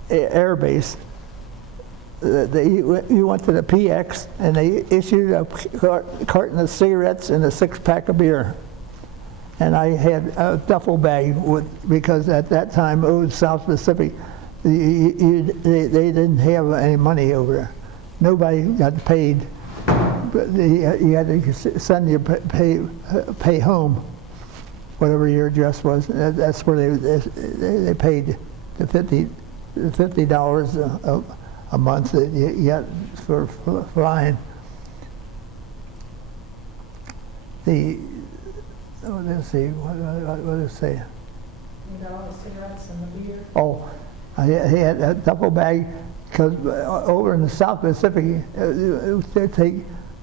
air base. You went to the PX and they issued a carton of cigarettes and a 6-pack of beer. and I had a duffel bag because at that time, South Pacific, they didn't have any money over there. Nobody got paid, but you had to send your pay home, whatever your address was. That's where they paid the $50 a month that you got for flying. Let's see, what did it say? You got all the cigarettes and the beer. Oh, I had a duffel bag because over in the South Pacific, they take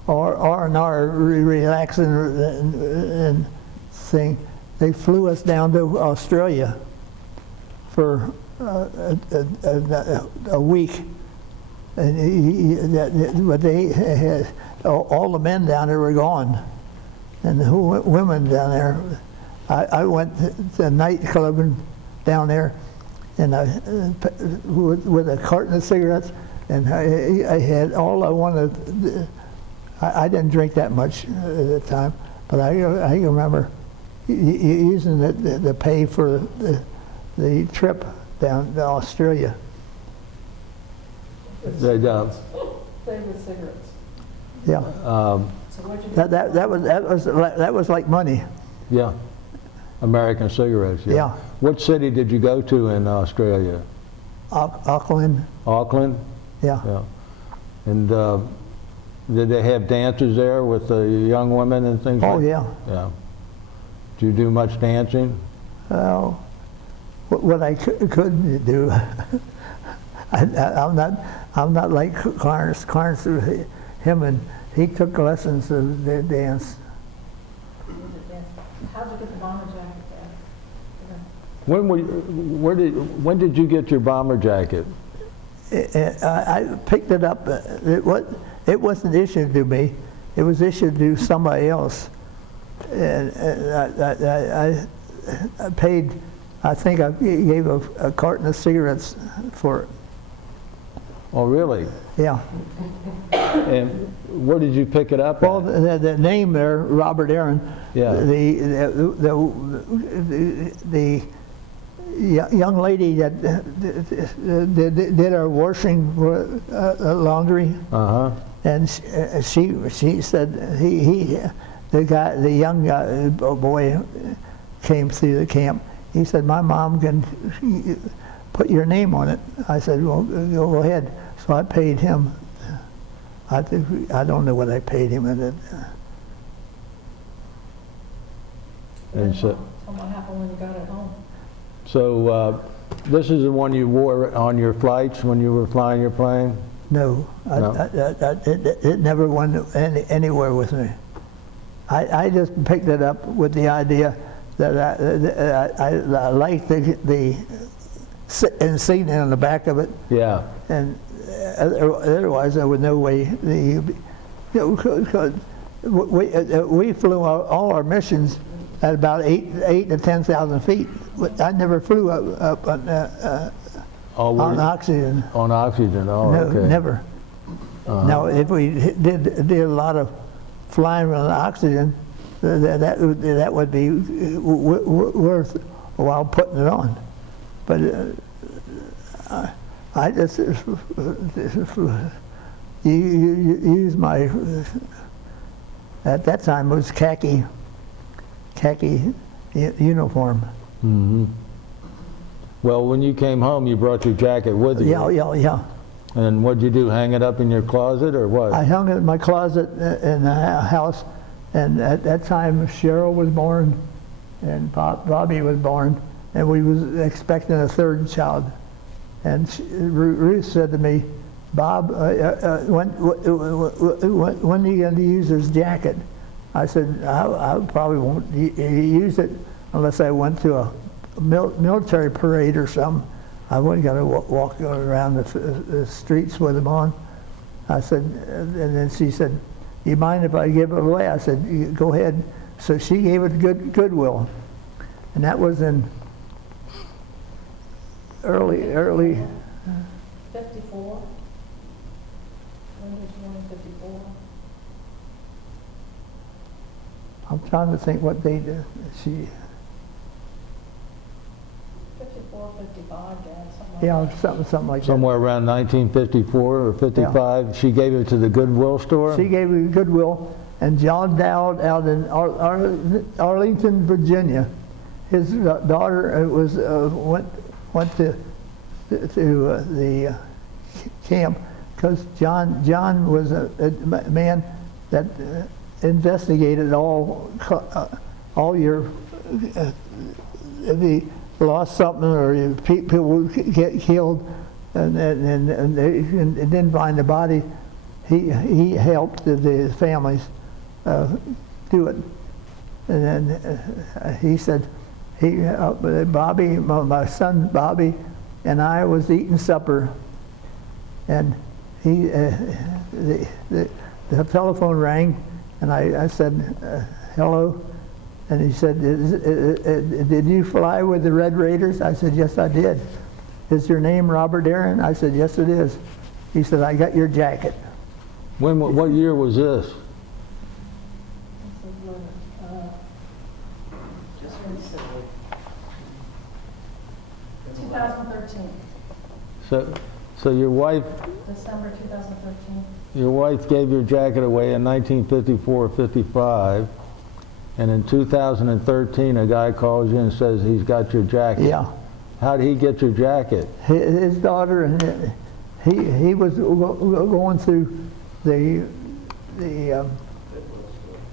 R&R, relaxing and thing. They flew us down to Australia for a week, but they had all the men down there were gone, and the women down there. I went to a nightclub down there, and with a carton of cigarettes, and I had all I wanted. I didn't drink that much at the time, but I remember using the pay for the trip down to Australia. Favorite cigarettes. Yeah. So what'd you do? That was like money. Yeah. American cigarettes, yeah. Yeah. What city did you go to in Australia? Auckland. Auckland? Yeah. Yeah. And did they have dances there with the young women and things Oh like yeah. Yeah. Did you do much dancing? Well, what I could do, I'm not like Clarence. Clarence, him and he took lessons of the dance. How'd you get the bomber jacket there? When did you get your bomber jacket? I picked it up. It wasn't issued to me. It was issued to somebody else. And I paid. I think I gave a carton of cigarettes for it. Oh, really? Yeah. And where did you pick it up Well, at? the name there, Robert Arand. Yeah. The young lady that did our washing laundry, and she said the young boy came through the camp. He said, my mom can put your name on it. I said, well, go ahead. So I paid him. I don't know what I paid him in it. And so, What happened when you got it home? so this is the one you wore on your flights when you were flying your plane? No, it never went anywhere with me. I just picked it up with the idea that I liked the insignia on the back of it. Yeah. And otherwise, there was no way. We flew all our missions at about 8 to 10,000 feet. I never flew up on oxygen. On oxygen, oh, No, okay. never. Now, if we did a lot of flying on oxygen, that would be worth a while putting it on. But I just use my, at that time it was khaki uniform. Mm-hmm. Well, when you came home, you brought your jacket with you. Yeah. And what'd you do, hang it up in your closet or what? I hung it in my closet in the house, and at that time Cheryl was born, and Bobby was born, and we was expecting a third child. And Ruth said to me, Bob, when are you going to use this jacket? I said, I probably won't use it unless I went to a military parade or something. I wasn't going to walk around the streets with them on. I said, and then she said, you mind if I give it away? I said, go ahead. So she gave it Goodwill. And that was in early 54? When did you want 54? I'm trying to think what date she, 54, 55, Dad, something like yeah, that. something like that. Somewhere around 1954 or 55, she gave it to the Goodwill store? She gave me Goodwill, and John Dowd out in Arlington, Virginia, his daughter went to the camp because John was a man that investigated all your if he lost something or people would get killed and they didn't find the body. He helped the families do it, and then he said Bobby, my son Bobby, and I was eating supper, and the telephone rang, and I said hello, and he said, did you fly with the Red Raiders? I said, yes, I did. Is your name Robert Arand? I said, yes, it is. He said, I got your jacket. What year was this? This is when, Just recently. 2013, So your wife December 2013. gave your jacket away in 1954 or 55, and in 2013 a guy calls you and says he's got your jacket. Yeah. How did he get your jacket? His daughter, and he was going through the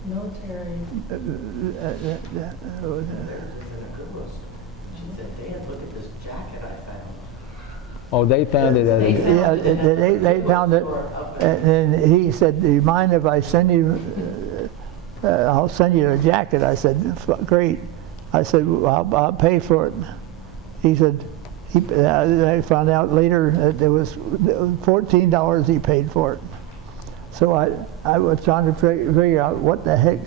Military. She said, Dad, look at this jacket I found. Oh, they found it at a... yeah, they found it, and he said, do you mind if I send you, I'll send you a jacket. I said, great. I said, well, I'll pay for it. He said, I found out later that there was $14 he paid for it. So I was trying to figure out what the heck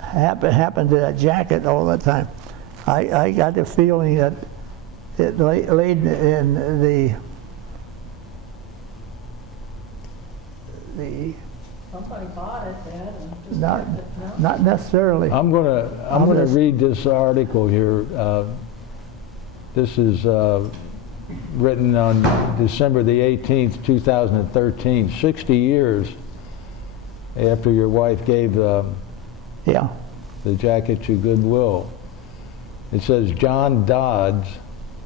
happened to that jacket all the time. I got the feeling that it laid in the Somebody bought it, Dad, and just not kept it, no? not necessarily. I'm gonna read this article here. This is written on December the 18th, 2013, 60 years after your wife gave Yeah. the jacket to Goodwill. It says, John Dodds,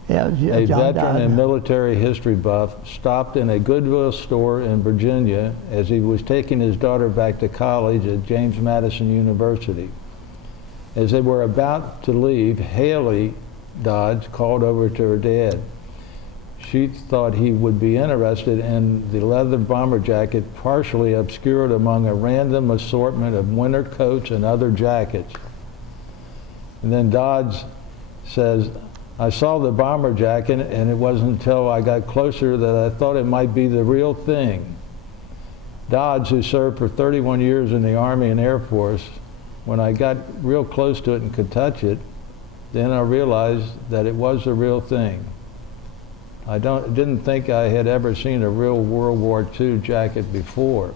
Yeah, a John veteran Dodd. and military history buff, stopped in a Goodwill store in Virginia as he was taking his daughter back to college at James Madison University. As they were about to leave, Haley Dodds called over to her dad. She thought he would be interested in the leather bomber jacket partially obscured among a random assortment of winter coats and other jackets. And then Dodds says, I saw the bomber jacket, and it wasn't until I got closer that I thought it might be the real thing. Dodds, who served for 31 years in the Army and Air Force, when I got real close to it and could touch it, then I realized that it was the real thing. I didn't think I had ever seen a real World War II jacket before.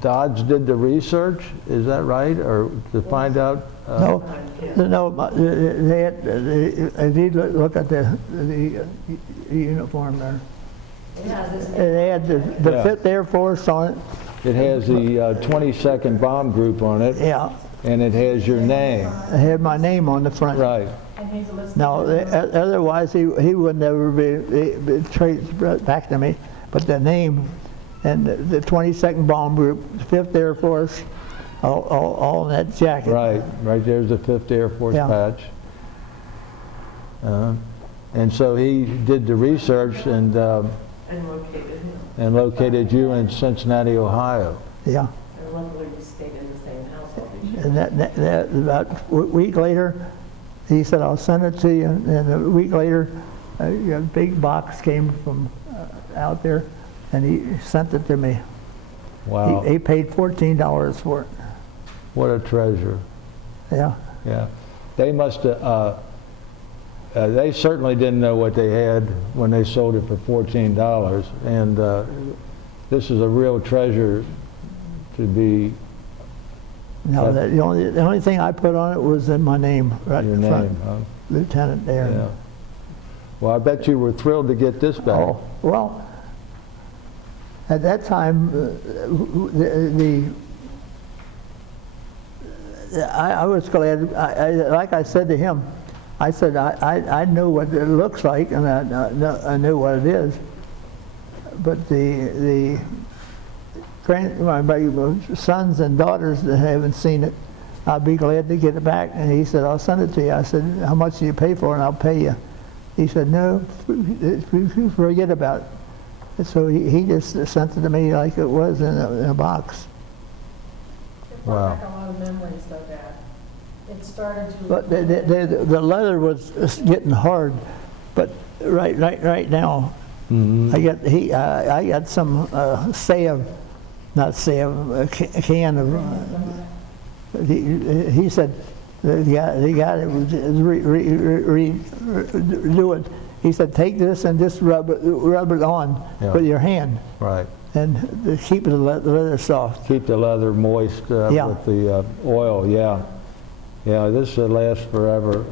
Dodds did the research, is that right? Or to find out? No, they had, if you look at the uniform there, Yeah, this is. they had the Yeah. 5th Air Force on it. It has the 22nd Bomb Group on it, Yeah, and it has your name. it had my name on the front. Right. And he's a listener. No, otherwise he would never be traced back to me. But the name and the 22nd Bomb Group, 5th Air Force, all in that jacket. Right, right there's the 5th Air Force Yeah. patch. And so he did the research and And located him. located you in Cincinnati, Ohio. Yeah. And luckily we stayed in the same house all these years. And that about a week later, he said, I'll send it to you. And a week later, a big box came from out there, and he sent it to me. Wow, He paid $14 for it. what a treasure. Yeah. Yeah, they must have, they certainly didn't know what they had when they sold it for $14, and this is a real treasure to be. No, the only thing I put on it was in my name, right Your in front, name, huh? Lieutenant Arand. Yeah. Well, I bet you were thrilled to get this back. Oh, well, at that time, I was glad. Like I said to him, I said I know what it looks like, and I know what it is. But my sons and daughters that haven't seen it, I'll be glad to get it back. And he said, I'll send it to you. I said, how much do you pay for it? And I'll pay you. He said, no, forget about it. And so he just sent it to me like it was in a box. It brought back a lot of memories, though, Dad. It started to. But the leather was getting hard, but right now, I got some salve, not salve, a can of. He said the guy that was do it. He said, take this and just rub it on with your hand. Right. And to keep the leather soft. Keep the leather moist with the oil, yeah. Yeah, this should last forever.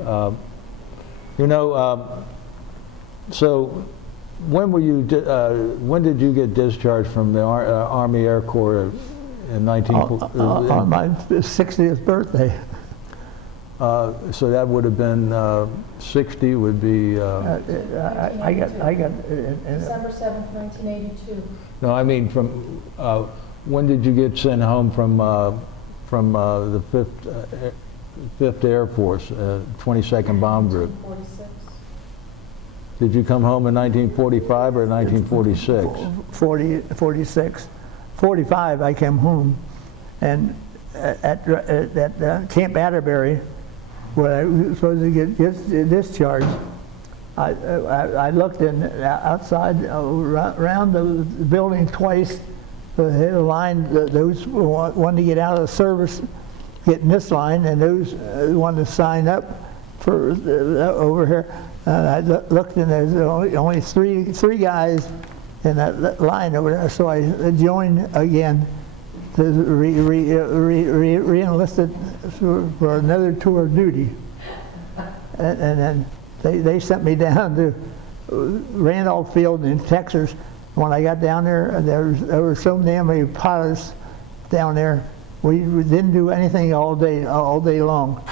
So when were you? When did you get discharged from the Army Air Corps in 1940? On my 60th birthday. So that would have been 60. Would be. I got. December 7th, 1982. No, I mean from. When did you get sent home from the 5th Air Force, 22nd Bomb Group? 1946. Did you come home in 1945 or 1946? 46. 45 I came home, and at Camp Atterbury, where I was supposed to get discharged, I looked outside around the building twice. The line, those who wanted to get out of the service, get in this line, and those who wanted to sign up for over here. I looked, and there's only three guys in that line over there. So I joined again to re-enlisted for another tour of duty, and then they sent me down to Randolph Field in Texas. When I got down there, there were so damn many pilots down there. We didn't do anything all day long.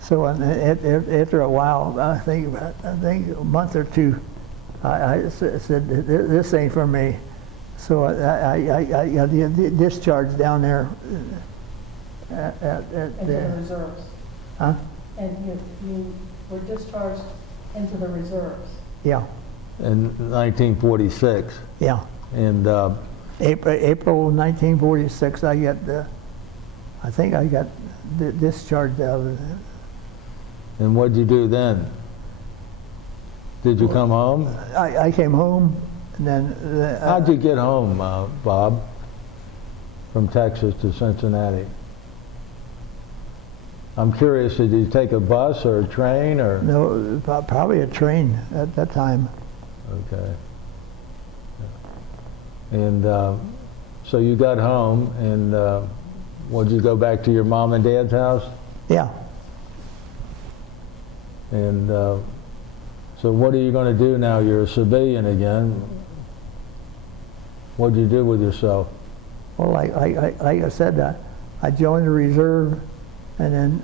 So after a while, I think a month or two, I said, this ain't for me. So I got discharged down there at the reserves. Huh? And you were discharged into the reserves. Yeah. In 1946. Yeah. And April 1946, I think I got discharged out of it. And what did you do then? Did you come home? I came home, and then. How'd you get home, Bob, from Texas to Cincinnati? I'm curious, did you take a bus or a train or? No, probably a train at that time. Okay. And so you got home, and did you go back to your mom and dad's house? Yeah. And so what are you going to do now? You're a civilian again. What'd you do with yourself? Well, like I said, I joined the reserve, and then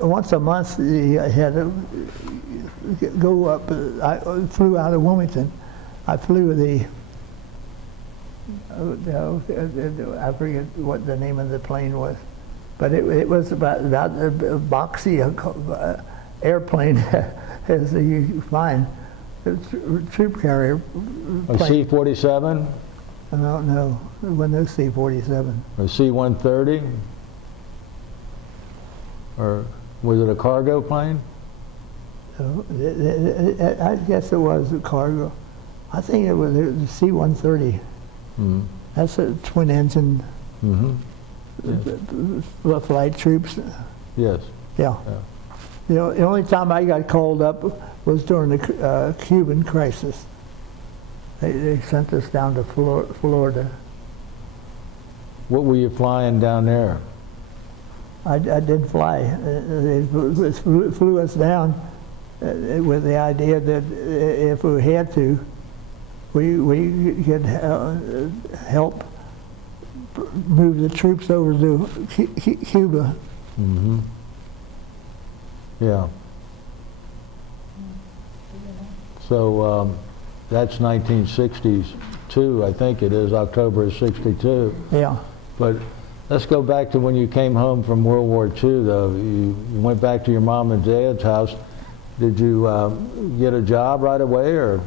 once a month I had to go up. I flew out of Wilmington. I flew I forget what the name of the plane was, but it was about a boxy airplane as you find a troop carrier A plane. C-47? No, it wasn't no C-47. A C-130? Or was it a cargo plane? I guess it was a cargo. I think it was the C-130. Mm-hmm. That's a twin engine. Mm-hmm. Yes. Flight troops. Yes. Yeah. The only time I got called up was during the Cuban crisis. They sent us down to Florida. What were you flying down there? I did fly. They flew us down with the idea that if we had to, we could help move the troops over to Cuba. Mm-hmm. Yeah. So that's 1960s too, I think it is, October of 62. Yeah. But let's go back to when you came home from World War II, though. You went back to your mom and dad's house. Did you get a job right away, or?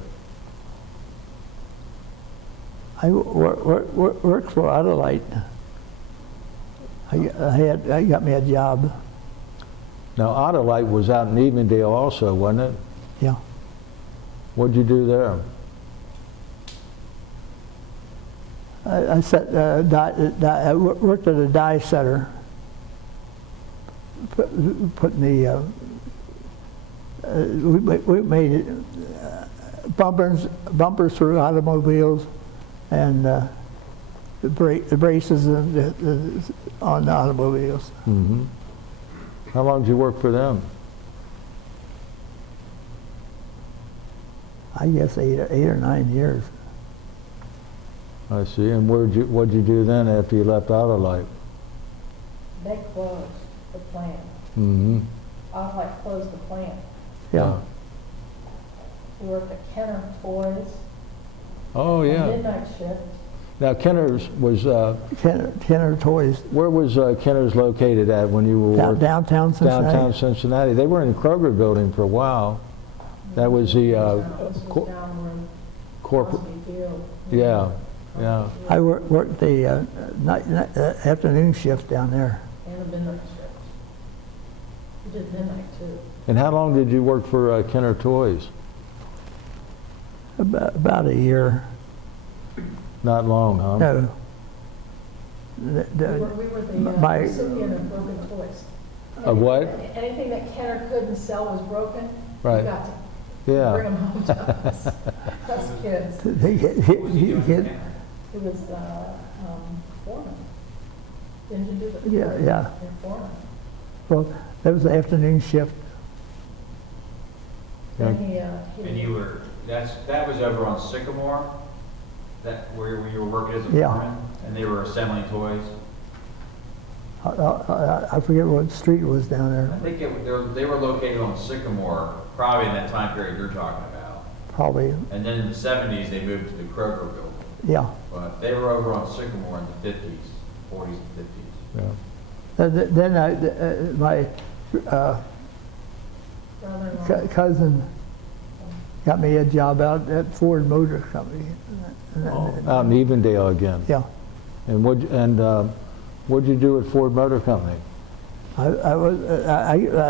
I worked for Adelaide. I got me a job. Now, Autolite was out in Evendale also, wasn't it? Yeah. What'd you do there? I worked at a dye setter, putting the we made bumpers for automobiles and the braces on the automobiles. Mm-hmm. How long did you work for them? I guess 8 or 9 years. I see. And what'd you do then after you left Autolite? They closed the plant. Mm-hmm. Autolite closed the plant. Yeah. We worked at Kenner Toys. Oh, yeah. Midnight shift. Now, Kenner's was, Kenner Toys. where was Kenner's located at when you were working? Downtown Cincinnati. Downtown Cincinnati. They were in the Kroger building for a while. That was the This was down where corporate, Crosby Field. yeah, yeah. I worked the afternoon shift down there. And the midnight shift. We did midnight too. And how long did you work for Kenner Toys? About a year. Not long, huh? No. We were the my- recipient of broken toys. Of what? Anything that Kenner couldn't sell was broken. Right. We got to Yeah. bring them home to us. Us kids. It was foreman. Didn't you do the? Yeah. Yeah, foreman. Well, that was the afternoon shift. Then And you were, that was over on Sycamore, where you were working as a Yeah. foreman, and they were assembling toys. I forget what street it was down I there. think they were located on Sycamore, probably in that time period you're talking about. Probably, And then in the 70s, they moved to the Kroger building. yeah. But they were over on Sycamore in the 50s, 40s and 50s. Yeah. Then my Brother-in-law. cousin got me a job out at Ford Motor Company. Out in Evendale again. Yeah. And what'd you do at Ford Motor Company? I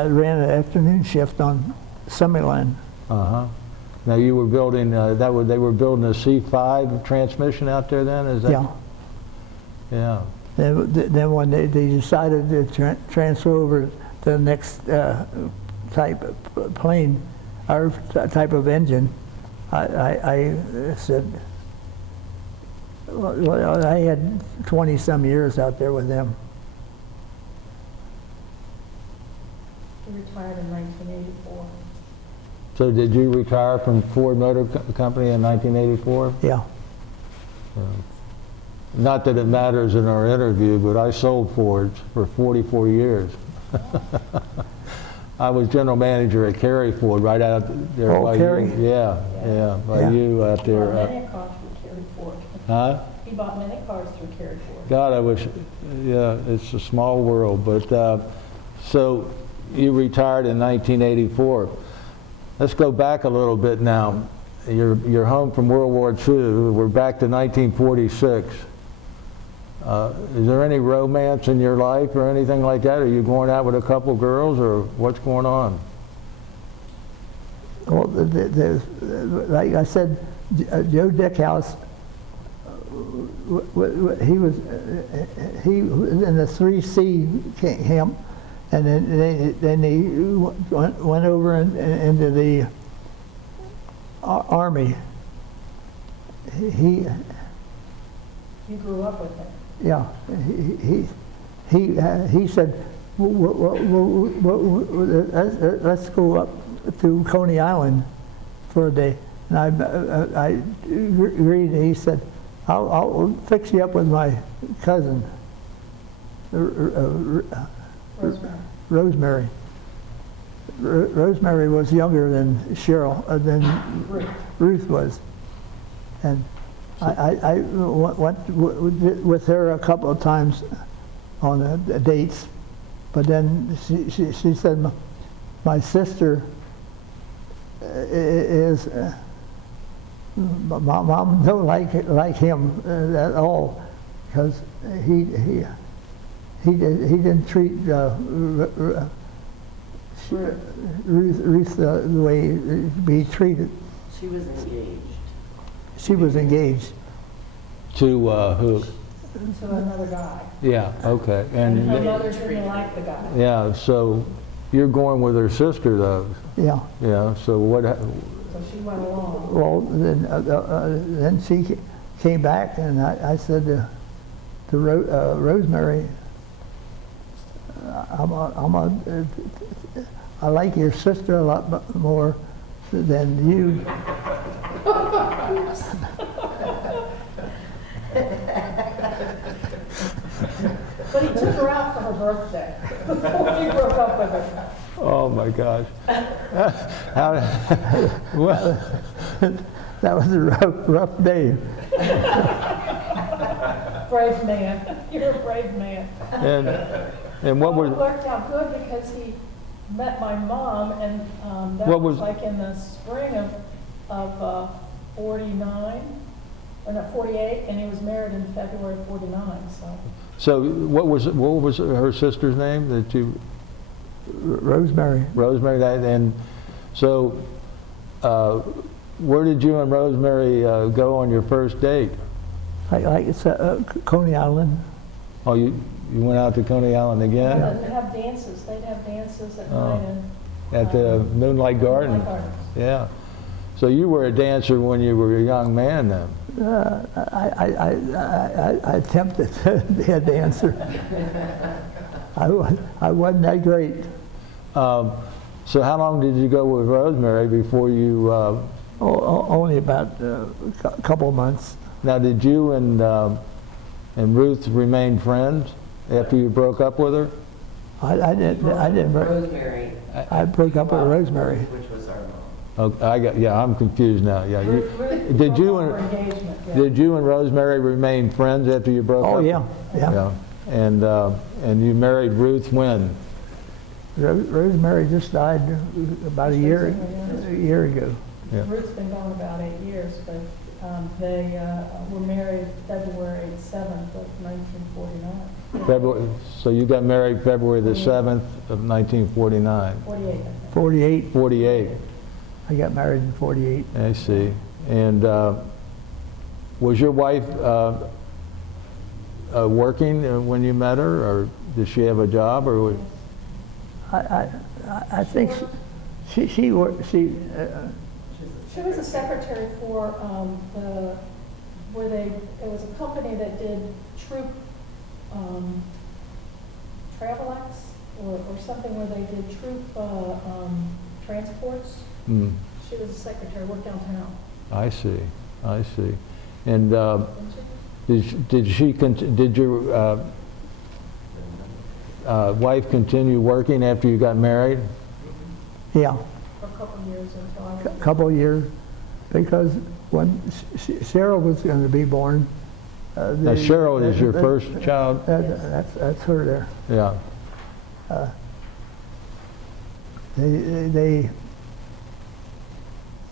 ran an afternoon shift on semi-line. Uh-huh. Now you were building, they were building a C5 transmission out there then, is that? Yeah. Yeah. Then when they decided to transfer over to the next type of plane, or type of engine, I said, well, I had 20-some years out there with them. He retired in 1984. So did you retire from Ford Motor Company in 1984? Yeah. Not that it matters in our interview, but I sold Fords for 44 years. I was general manager at Cary Ford, right out there Oh, by Cary? you. Yeah, by Yeah. you out He bought there. many cars through Cary Ford. Huh? He bought many cars through Cary Ford. God, I wish, yeah, it's a small world. But so you retired in 1984. Let's go back a little bit now. You're home from World War II. We're back to 1946. Is there any romance in your life or anything like that? Are you going out with a couple girls, or what's going on? Well, like I said, Joe Dickhouse, he was in the 3C camp. And then they went over into the Army. He You grew up with him. Yeah, he said, let's go up to Coney Island for a day. And I agreed, and he said, I'll fix you up with my cousin, Rosemary. Rosemary was younger than than Ruth was. And I went with her a couple of times on dates, but then she said, my sister is, Mom don't like him at all, because he didn't treat Ruth the way he'd be treated. She was engaged. She was engaged. To who? To another guy. Yeah, okay. And her And, mother didn't like the guy. yeah, so you're going with her sister, though? Yeah. Yeah, so what, So she went along. Well, then she came back, and I said to Rosemary, I like your sister a lot more than you. But he took her out for her birthday before he broke up with her. oh my gosh. Well, That was a rough day. Brave man. You're a brave man. and what Well, it was, worked out good because he met my mom, and that What was was- like in the spring of 49, or not 48, and he was married in February of 49. so what was her sister's name that you, Rosemary. Rosemary, and so where did you and Rosemary go on your first date? Like it's Coney Island. Oh, you went out to Coney Island again? They'd have dances. They'd have dances at night and At the Moonlight Garden? Gardens. Yeah. So you were a dancer when you were a young man then? I attempted to be a dancer. I wasn't that great. So how long did you go with Rosemary before you, Only about a couple of months. now did you and Ruth remain friends after you broke up with her? I didn't. Rosemary. I broke up with Rosemary. Which was our mom. Oh, yeah, I'm confused now. Yeah. Ruth Did you broke up and her engagement, yeah. did you and Rosemary remain friends after you broke up? Oh yeah. And you married Ruth when? Rosemary just died about a year ago. Yeah. Ruth's been gone about 8 years, but they were married February 7th of 1949. February, so you got married February the 7th of 1949. 48, I think. 48. 48, I got married in 48. I see. And was your wife working when you met her, or did she have a job, or? I think she worked. She was a secretary for it was a company that did troop Travelex or something where they did troop transports. Mm, She was a secretary, worked downtown. I see, I see. And Didn't she? did your wife continue working after you got married? Yeah, For a couple of years until I was. couple of years, because when Cheryl was going to be born. Now Cheryl is your first child? That's her there. Yeah. They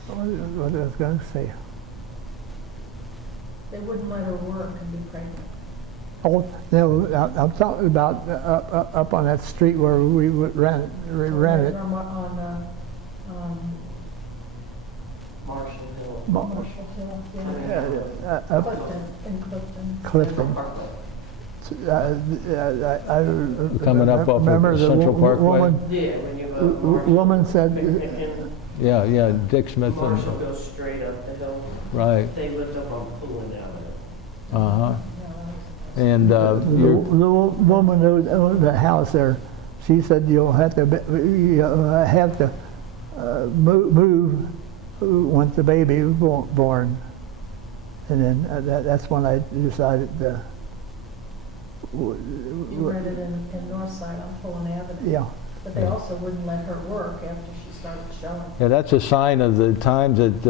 what I was going to say. They wouldn't let her work and be pregnant. Oh, no, I'm talking about up on that street where we would rent it. On Marshall Hill. Marshall Hill, yeah. Up Clifton, in Clifton. Clifton. Coming up off of remember the Central Parkway? woman, Yeah, when you go. woman said, And Yeah, Dick Smith. Marshall goes straight up the hill. Right, They lived up on Pullen Avenue. uh-huh. And the woman who owned the house there, she said you'll have to move once the baby is born. And then that's when I decided to. You rented in Northside on Pullen Avenue. Yeah. But they also wouldn't let her work after she started showing. yeah, that's a sign of the times that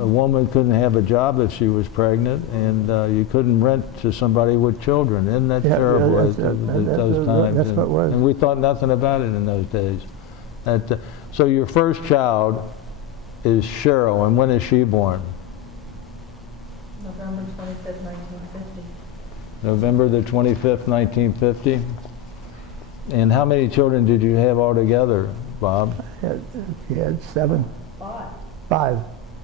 a woman couldn't have a job if she was pregnant, and you couldn't rent to somebody with children. Isn't that Yeah, terrible that's- at those times? that's what it was. And we thought nothing about it in those days. So your first child is Cheryl, and when is she born? November 25th, 1950. November the 25th, 1950? And how many children did you have altogether, Bob? She had 7, 5.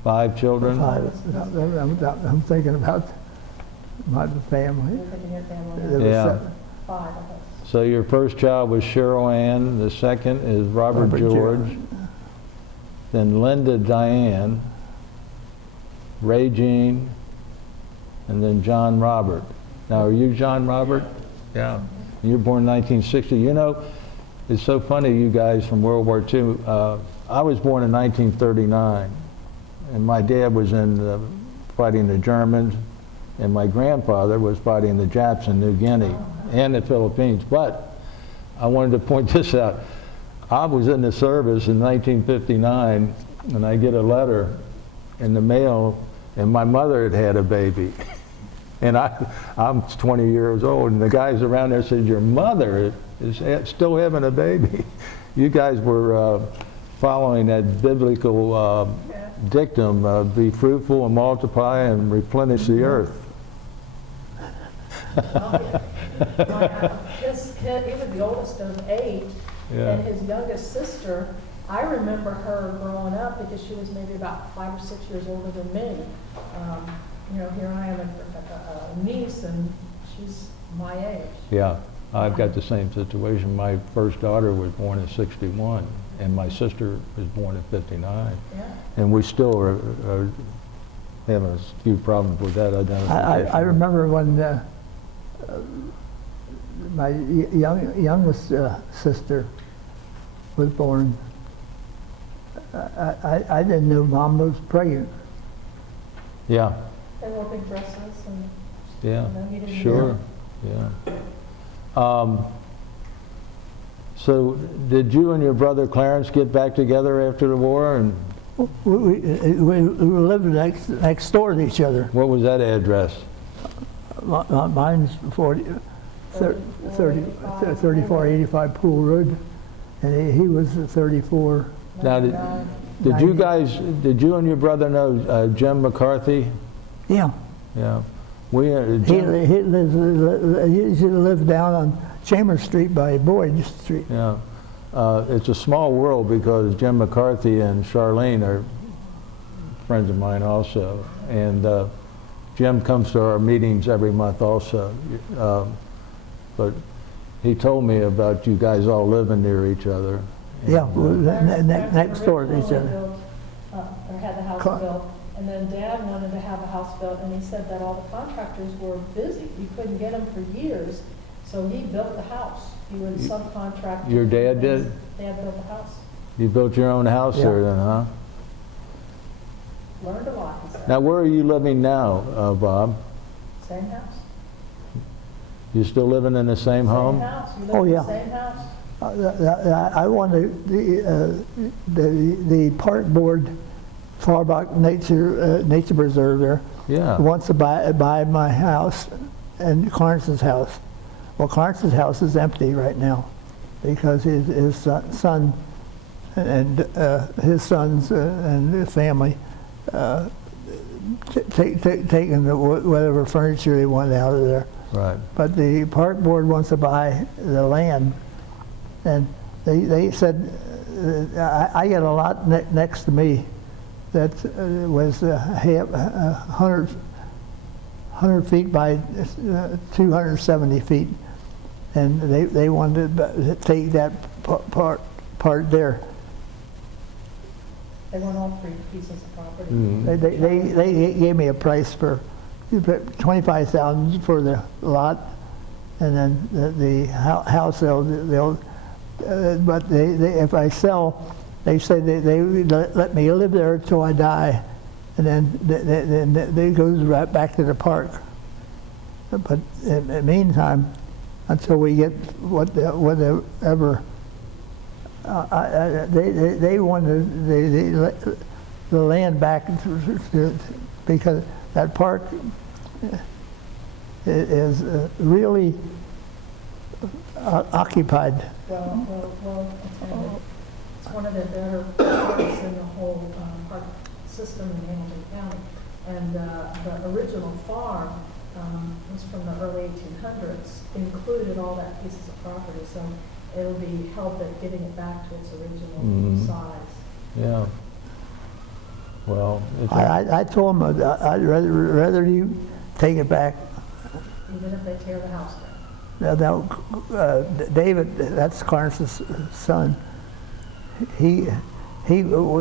5 children? 5. I'm thinking about my family. You're thinking your family. There was Yeah. 7. 5 of us. So your first child was Cheryl Ann, the second is Robert George, then Linda Diane, Ray Jean, and then John Robert. Now, are you John Robert? Yeah. You were born in 1960. You know, it's so funny, you guys from World War II. I was born in 1939, and my dad was in fighting the Germans, and my grandfather was fighting the Japs in New Guinea and the Philippines. But I wanted to point this out. I was in the service in 1959, and I get a letter in the mail, and my mother had had a baby. And I'm 20 years old, and the guys around there said, your mother is still having a baby. You guys were following that biblical dictum, be fruitful and multiply and replenish the earth. He was the oldest of 8, Yeah. and his youngest sister, I remember her growing up because she was maybe about 5 or 6 years older than me. You know, here I am, a niece, and she's my age. Yeah, I've got the same situation. My first daughter was born in 61, and my sister was born in 59. Yeah. And we still are having a few problems with that identification. I remember when my youngest sister was born. I didn't know Mom was pregnant. Yeah, They wore big dresses, and yeah, you know, he didn't sure, yeah. So did you and your brother Clarence get back together after the war? And We lived next door to each other. what was that address? Mine's 3485 Pool Road, and he was 34. Now, did you and your brother know Jim McCarthy? Yeah. Yeah. He lived down on Chambers Street by Boyd Street. Yeah. It's a small world because Jim McCarthy and Charlene are friends of mine also. And Jim comes to our meetings every month also. But he told me about you guys all living near each other. Yeah, next door to each other. Built, or had the house built, and then Dad wanted to have a house built, and he said that all the contractors were busy. You couldn't get them for years, so he built the house. He was subcontractor. Your dad did? Dad built the house. You built your own house there then, huh? Learned a lot, he said. Now, where are you living now, Bob? Same house. You still living in the same home? Same house. You Oh, live in yeah. the same house. I wanted the park board, Farbach Nature Preserve there, Yeah. wants to buy my house and Clarence's house. Well, Clarence's house is empty right now because his son and his sons and his family taking whatever furniture they wanted out of there. Right. But the park board wants to buy the land, and they said, I got a lot next to me that was 100 100 feet by 270 feet. And they wanted to take that part there. They want all 3 pieces of property. They gave me a price for $25,000 for the lot, and then the house they'll but they if I sell, they say they let me live there until I die, and then it goes right back to the park. But in the meantime, until we get whatever. They wanted the land back because that park is really occupied. Well, it's one of the better parks in the whole park system in Hamilton County. And the original farm was from the early 1800s, included all that pieces of property. So it'll be help at getting it back to its original size. Yeah. Well, I told them I'd rather you take it back. Even if they tear the house down. Now, David, that's Clarence's son, he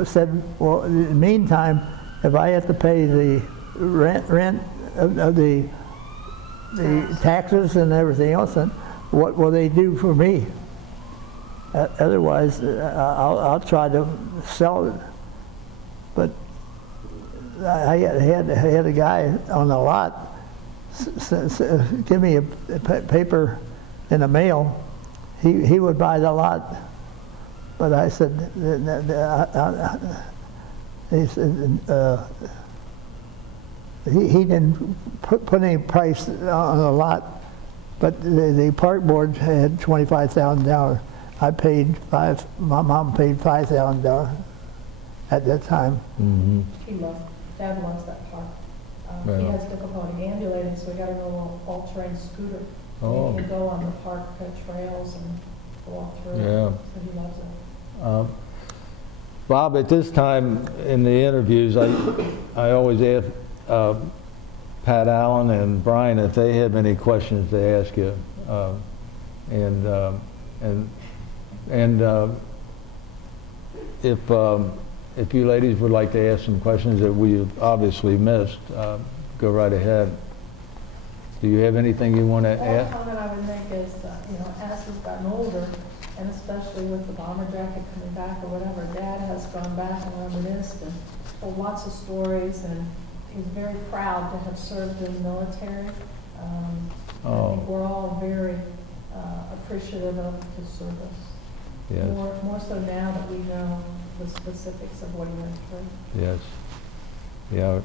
said, well, in the meantime, if I have to pay the rent of the taxes and everything else, then what will they do for me? Otherwise, I'll try to sell it. But I had a guy on the lot give me a paper in the mail. He would buy the lot, but I said, he said he didn't put any price on the lot, but the park board had $25,000. I paid my mom paid $5,000 at that time. Dad loves that park. Yeah. He has difficulty ambulating, so we got a little all-terrain scooter. Oh. He can go on the park trails and walk through. Yeah. So he loves it. Bob, at this time in the interviews, I always ask Pat Allen and Brian if they have any questions to ask you, if you ladies would like to ask some questions that we've obviously missed, go right ahead. Do you have anything you want to One add? comment I would make is, as we've gotten older, and especially with the bomber jacket coming back or whatever, Dad has gone back and reminisced and told lots of stories, and he's very proud to have served in the military. I think we're all very appreciative of his service. Yes. More so now that we know the specifics of what he went through. Yes. Yeah.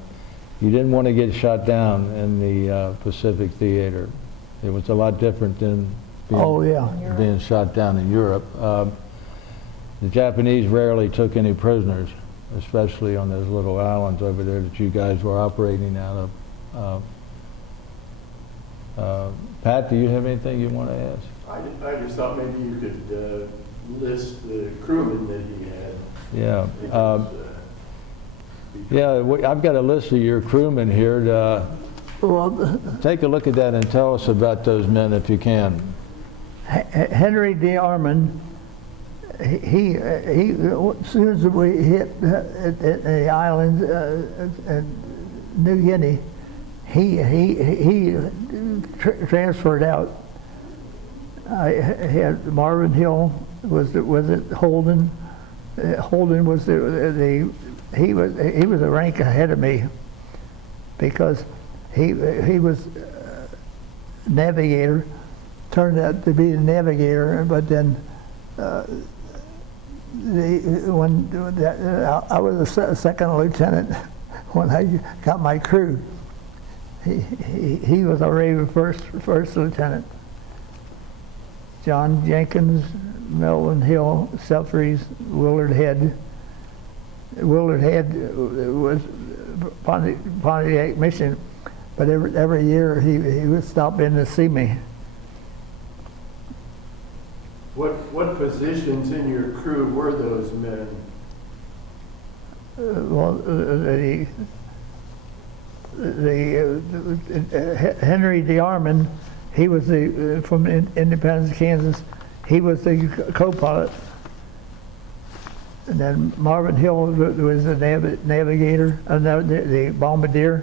You didn't want to get shot down in the Pacific Theater. It was a lot different than being shot down in Europe. The Japanese rarely took any prisoners, especially on those little islands over there that you guys were operating out of. Pat, do you have anything you want to ask? I just thought maybe you could list the crewmen that he had. Yeah. Because, I've got a list of your crewmen here. Take a look at that and tell us about those men if you can. Henry D. Armand, he as soon as we hit the island in New Guinea, he transferred out. I had Marvin Hill was it Holden. Holden was he was a rank ahead of me because he was navigator, turned out to be the navigator, but then I was a second lieutenant when I got my crew. He was already first lieutenant. John Jenkins, Melvin Hill, Selfries, Willard Head. Willard Head was Pontiac, Michigan, but every year he would stop in to see me. what positions in your crew were those men? Henry DeArmond, he was from Independence, Kansas. He was the co-pilot. And then Marvin Hill was the navigator, the bombardier.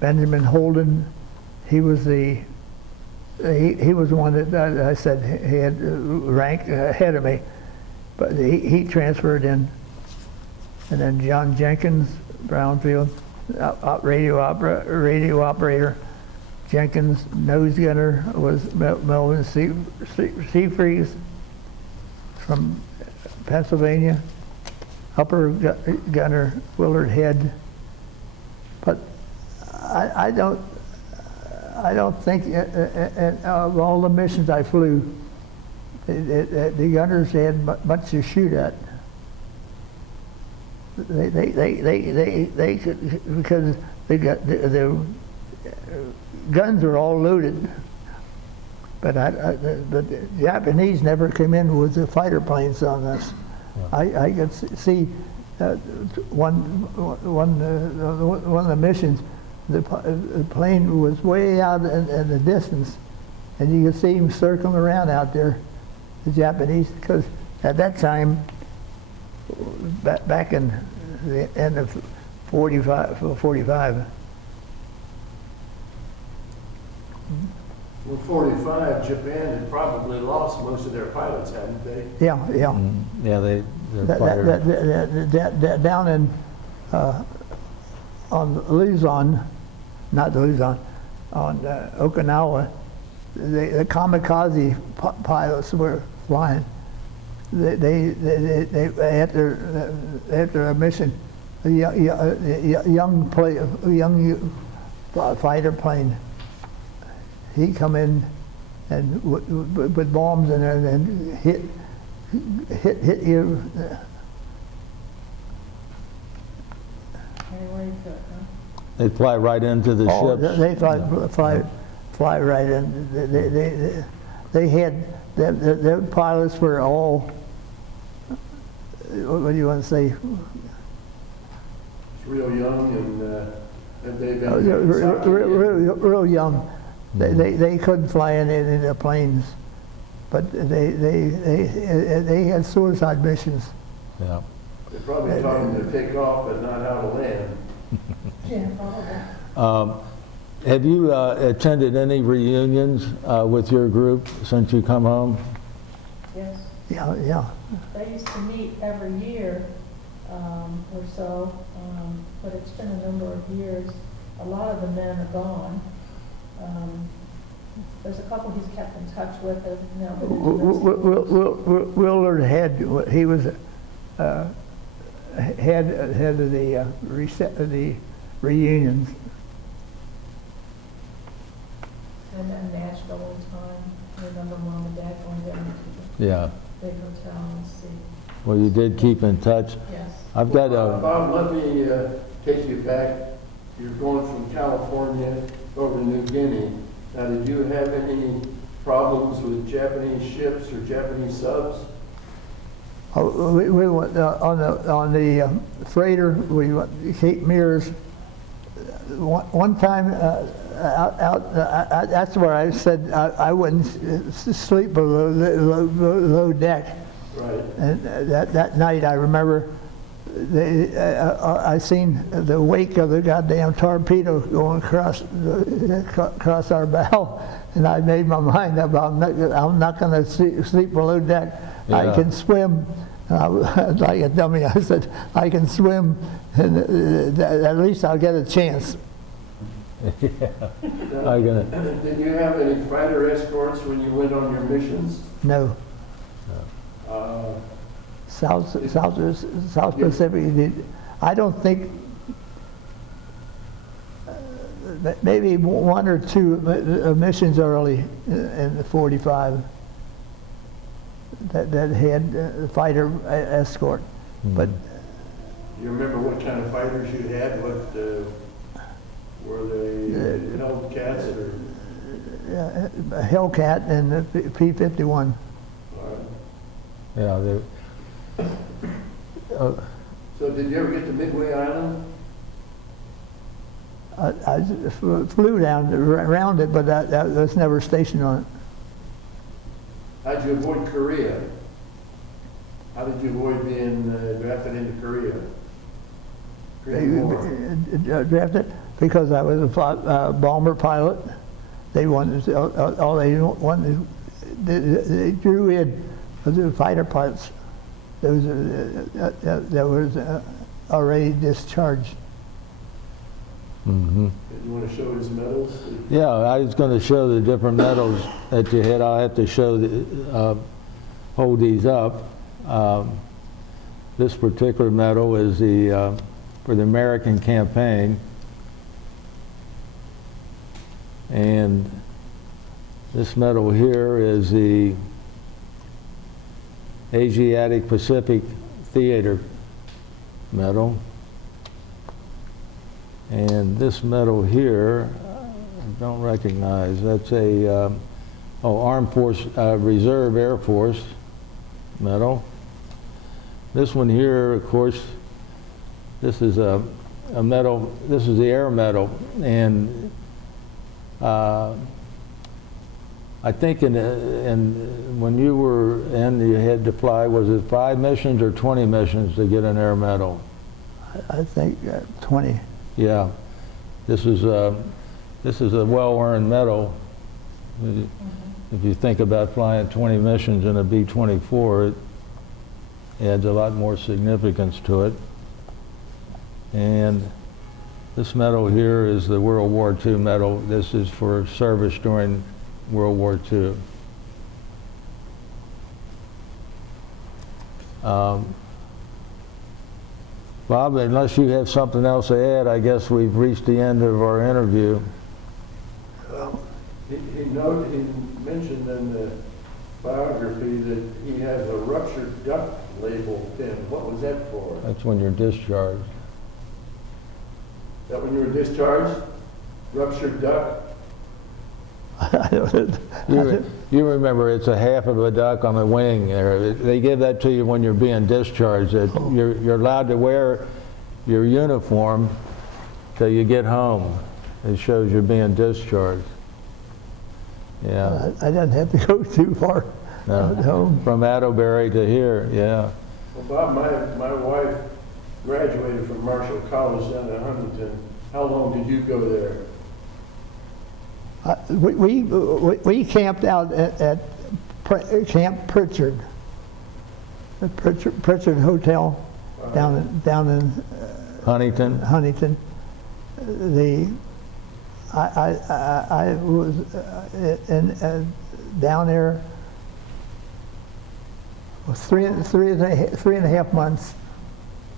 Benjamin Holden, he was the one that I said he had rank ahead of me, but he transferred in. And then John Jenkins, Brownfield, radio operator. Jenkins, nose gunner was Melvin Seafreeze from Pennsylvania. Upper gunner Willard Head. But I don't think of all the missions I flew, the gunners had much to shoot at. They could, because the guns were all loaded, but the Japanese never came in with the fighter planes on us. I could see one of the missions. The plane was way out in the distance, and you could see him circling around out there, the Japanese, because at that time, back in the end of 45. Well, 45, Japan had probably lost most of their pilots, hadn't they? Yeah. Yeah, they're fighter. Down in on Luzon, not Luzon, on Okinawa, the kamikaze pilots were flying. They after a mission, a young fighter plane. He come in and with bombs in there, and then hit you. Anywhere you could, huh? They fly right into the ships. They fly right in. They had their pilots were all. What do you want to say? Real young, and have they been Real young. They couldn't fly in the planes, but they had suicide missions. Yeah. They probably taught them to take off, but not how to land. Yeah, probably. Have you attended any reunions with your group since you come home? Yes. Yeah. They used to meet every year or so, but it's been a number of years. A lot of the men are gone. There's a couple he's kept in touch with. Willard Head, he was head of the reunions. And then Nashville one time. I remember Mom and Dad going down to Yeah. the big hotel and see. Well, you did keep in touch. Yes. I've got Bob, let me take you back. You're going from California over to New Guinea. Now, did you have any problems with Japanese ships or Japanese subs? We went on the freighter. We went to Cape Mears. One time that's where I said I wouldn't sleep below deck. Right. And that night I remember I seen the wake of the goddamn torpedo going across our bow, and I made my mind up. I'm not going to sleep below deck. Yeah. I can swim. Like a dummy, I said I can swim, and at least I'll get a chance. Did you have any fighter escorts when you went on your missions? No. South Pacific. I don't think. Maybe one or two missions early in the 45 that had fighter escort, but. You remember what kind of fighters you had? What were they? Hellcats or? Hellcat and the P-51. Yeah. So did you ever get to Midway Island? I flew down around it, but I was never stationed on it. How'd you avoid Korea? How did you avoid being drafted into Korea? Korean War. Drafted because I was a bomber pilot. They wanted all they wanted. They drew in the fighter pilots. That was already discharged. Mm-hmm. You want to show his medals? Yeah, I was going to show the different medals that you had. I'll have to show, hold these up. This particular medal is for the American campaign. And this medal here is the Asiatic Pacific Theater medal. And this medal here, I don't recognize. That's a Armed Force Reserve Air Force medal. This one here, of course, this is a medal. This is the Air Medal, and I think when you were in, you had to fly. Was it 5 missions or 20 missions to get an Air Medal? I think 20. Yeah, this is a well-earned medal. If you think about flying 20 missions in a B-24, it adds a lot more significance to it. And this medal here is the World War II medal. This is for service during World War II. Bob, unless you have something else to add, I guess we've reached the end of our interview. He mentioned in the biography that he has a ruptured duct label pin. What was that for? That's when you're discharged. That when you were discharged? Ruptured duct? You remember it's a half of a duck on the wing there. They give that to you when you're being discharged. That you're allowed to wear your uniform till you get home. It shows you're being discharged. Yeah. I didn't have to go too far. No. From Atterbury to here, yeah. Well, Bob, my wife graduated from Marshall College down in Huntington. How long did you go there? We camped out at Camp Pritchard, the Pritchard Hotel down in Huntington. Huntington. I was down there for three and a half months.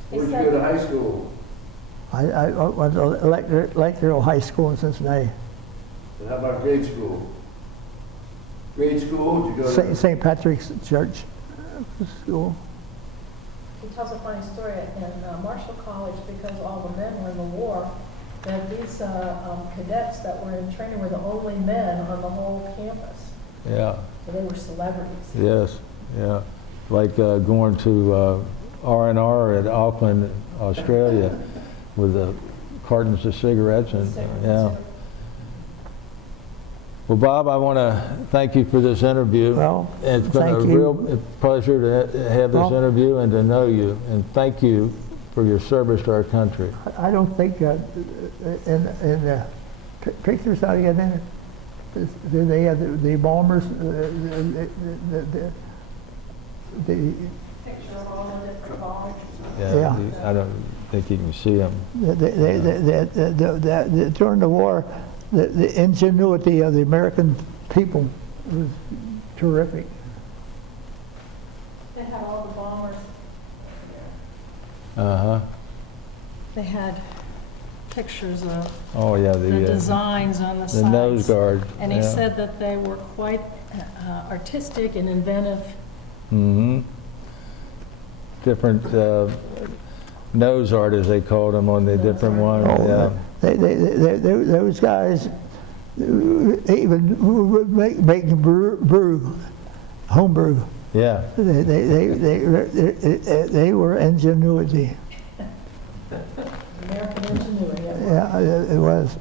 Where did you go to high school? I went to Electrical High School in Cincinnati. And how about grade school? Grade school, did you go to? St. Patrick's Church School. He tells a funny story in Marshall College, because all the men were in the war, that these cadets that were in training were the only men on the whole campus. Yeah. So they were celebrities. Yes. Yeah. Like going to R&R at Auckland, Australia, with the cartons of cigarettes and yeah. Well, Bob, I want to thank you for this interview. Well, it's been a real pleasure to have this interview and to know you. And thank you for your service to our country. I don't think in the pictures how you get in it, do they have the bombers? The Picture of all the different bombers. Yeah. I don't think you can see them. During the war, the ingenuity of the American people was terrific. They had all the bombers. Uh-huh. They had pictures of Oh, yeah. the designs on the sides. The nose guard. And he said that they were quite artistic and inventive. Mm-hmm. Different nose art, as they called them on the different ones. Yeah. Those guys even would make brew, home brew. Yeah. They were ingenuity. American ingenuity. Yeah, it was.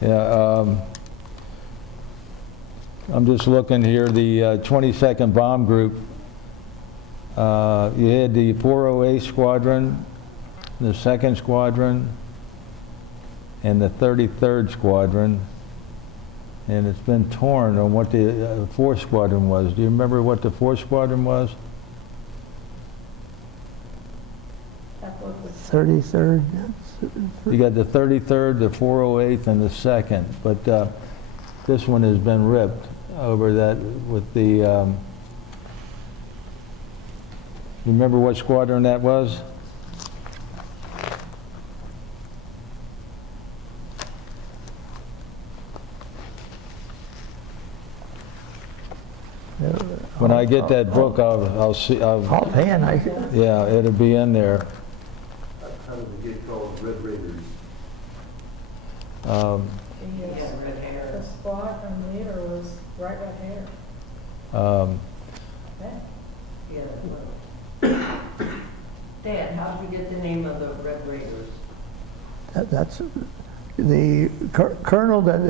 Yeah, I'm just looking here, the 22nd Bomb Group, you had the 408 Squadron, the 2nd Squadron, and the 33rd Squadron, and it's been torn on what the 4th Squadron was. Do you remember what the 4th Squadron was? That book was 33rd. You got the 33rd, the 408th, and the 2nd, but this one has been ripped over that with the, you remember what squadron that was? When I get that book, I'll see, Offhand, yeah, it'll be in there. How did they get called Red Raiders? the, He had red hair. the squadron leader was bright red hair. Yeah. Yeah. Dad, how did you get the name of the Red Raiders? that's the colonel that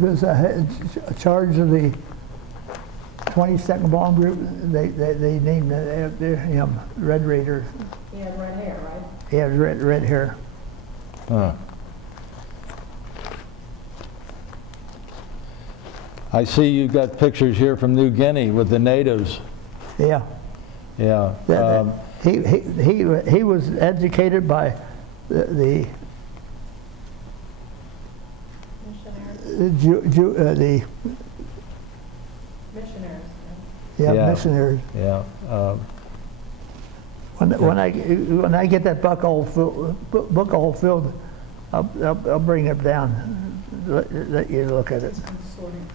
was charge of the 22nd Bomb Group. They named him Red Raider. He had red hair, right? He had red hair. Huh. I see you got pictures here from New Guinea with the natives. Yeah. Yeah. He was educated by the Missionaries. Missionaries. Yeah. missionaries. Yeah. When I get that book all filled, I'll bring it down. Let you look at it. Sorting.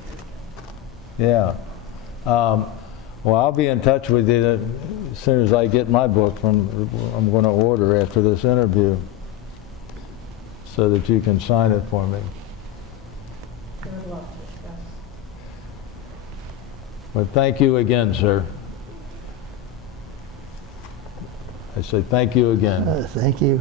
Yeah. Well, I'll be in touch with you as soon as I get my book I'm going to order after this interview so that you can sign it for me. Good luck to discuss. But thank you again, sir. I say thank you again. Thank you.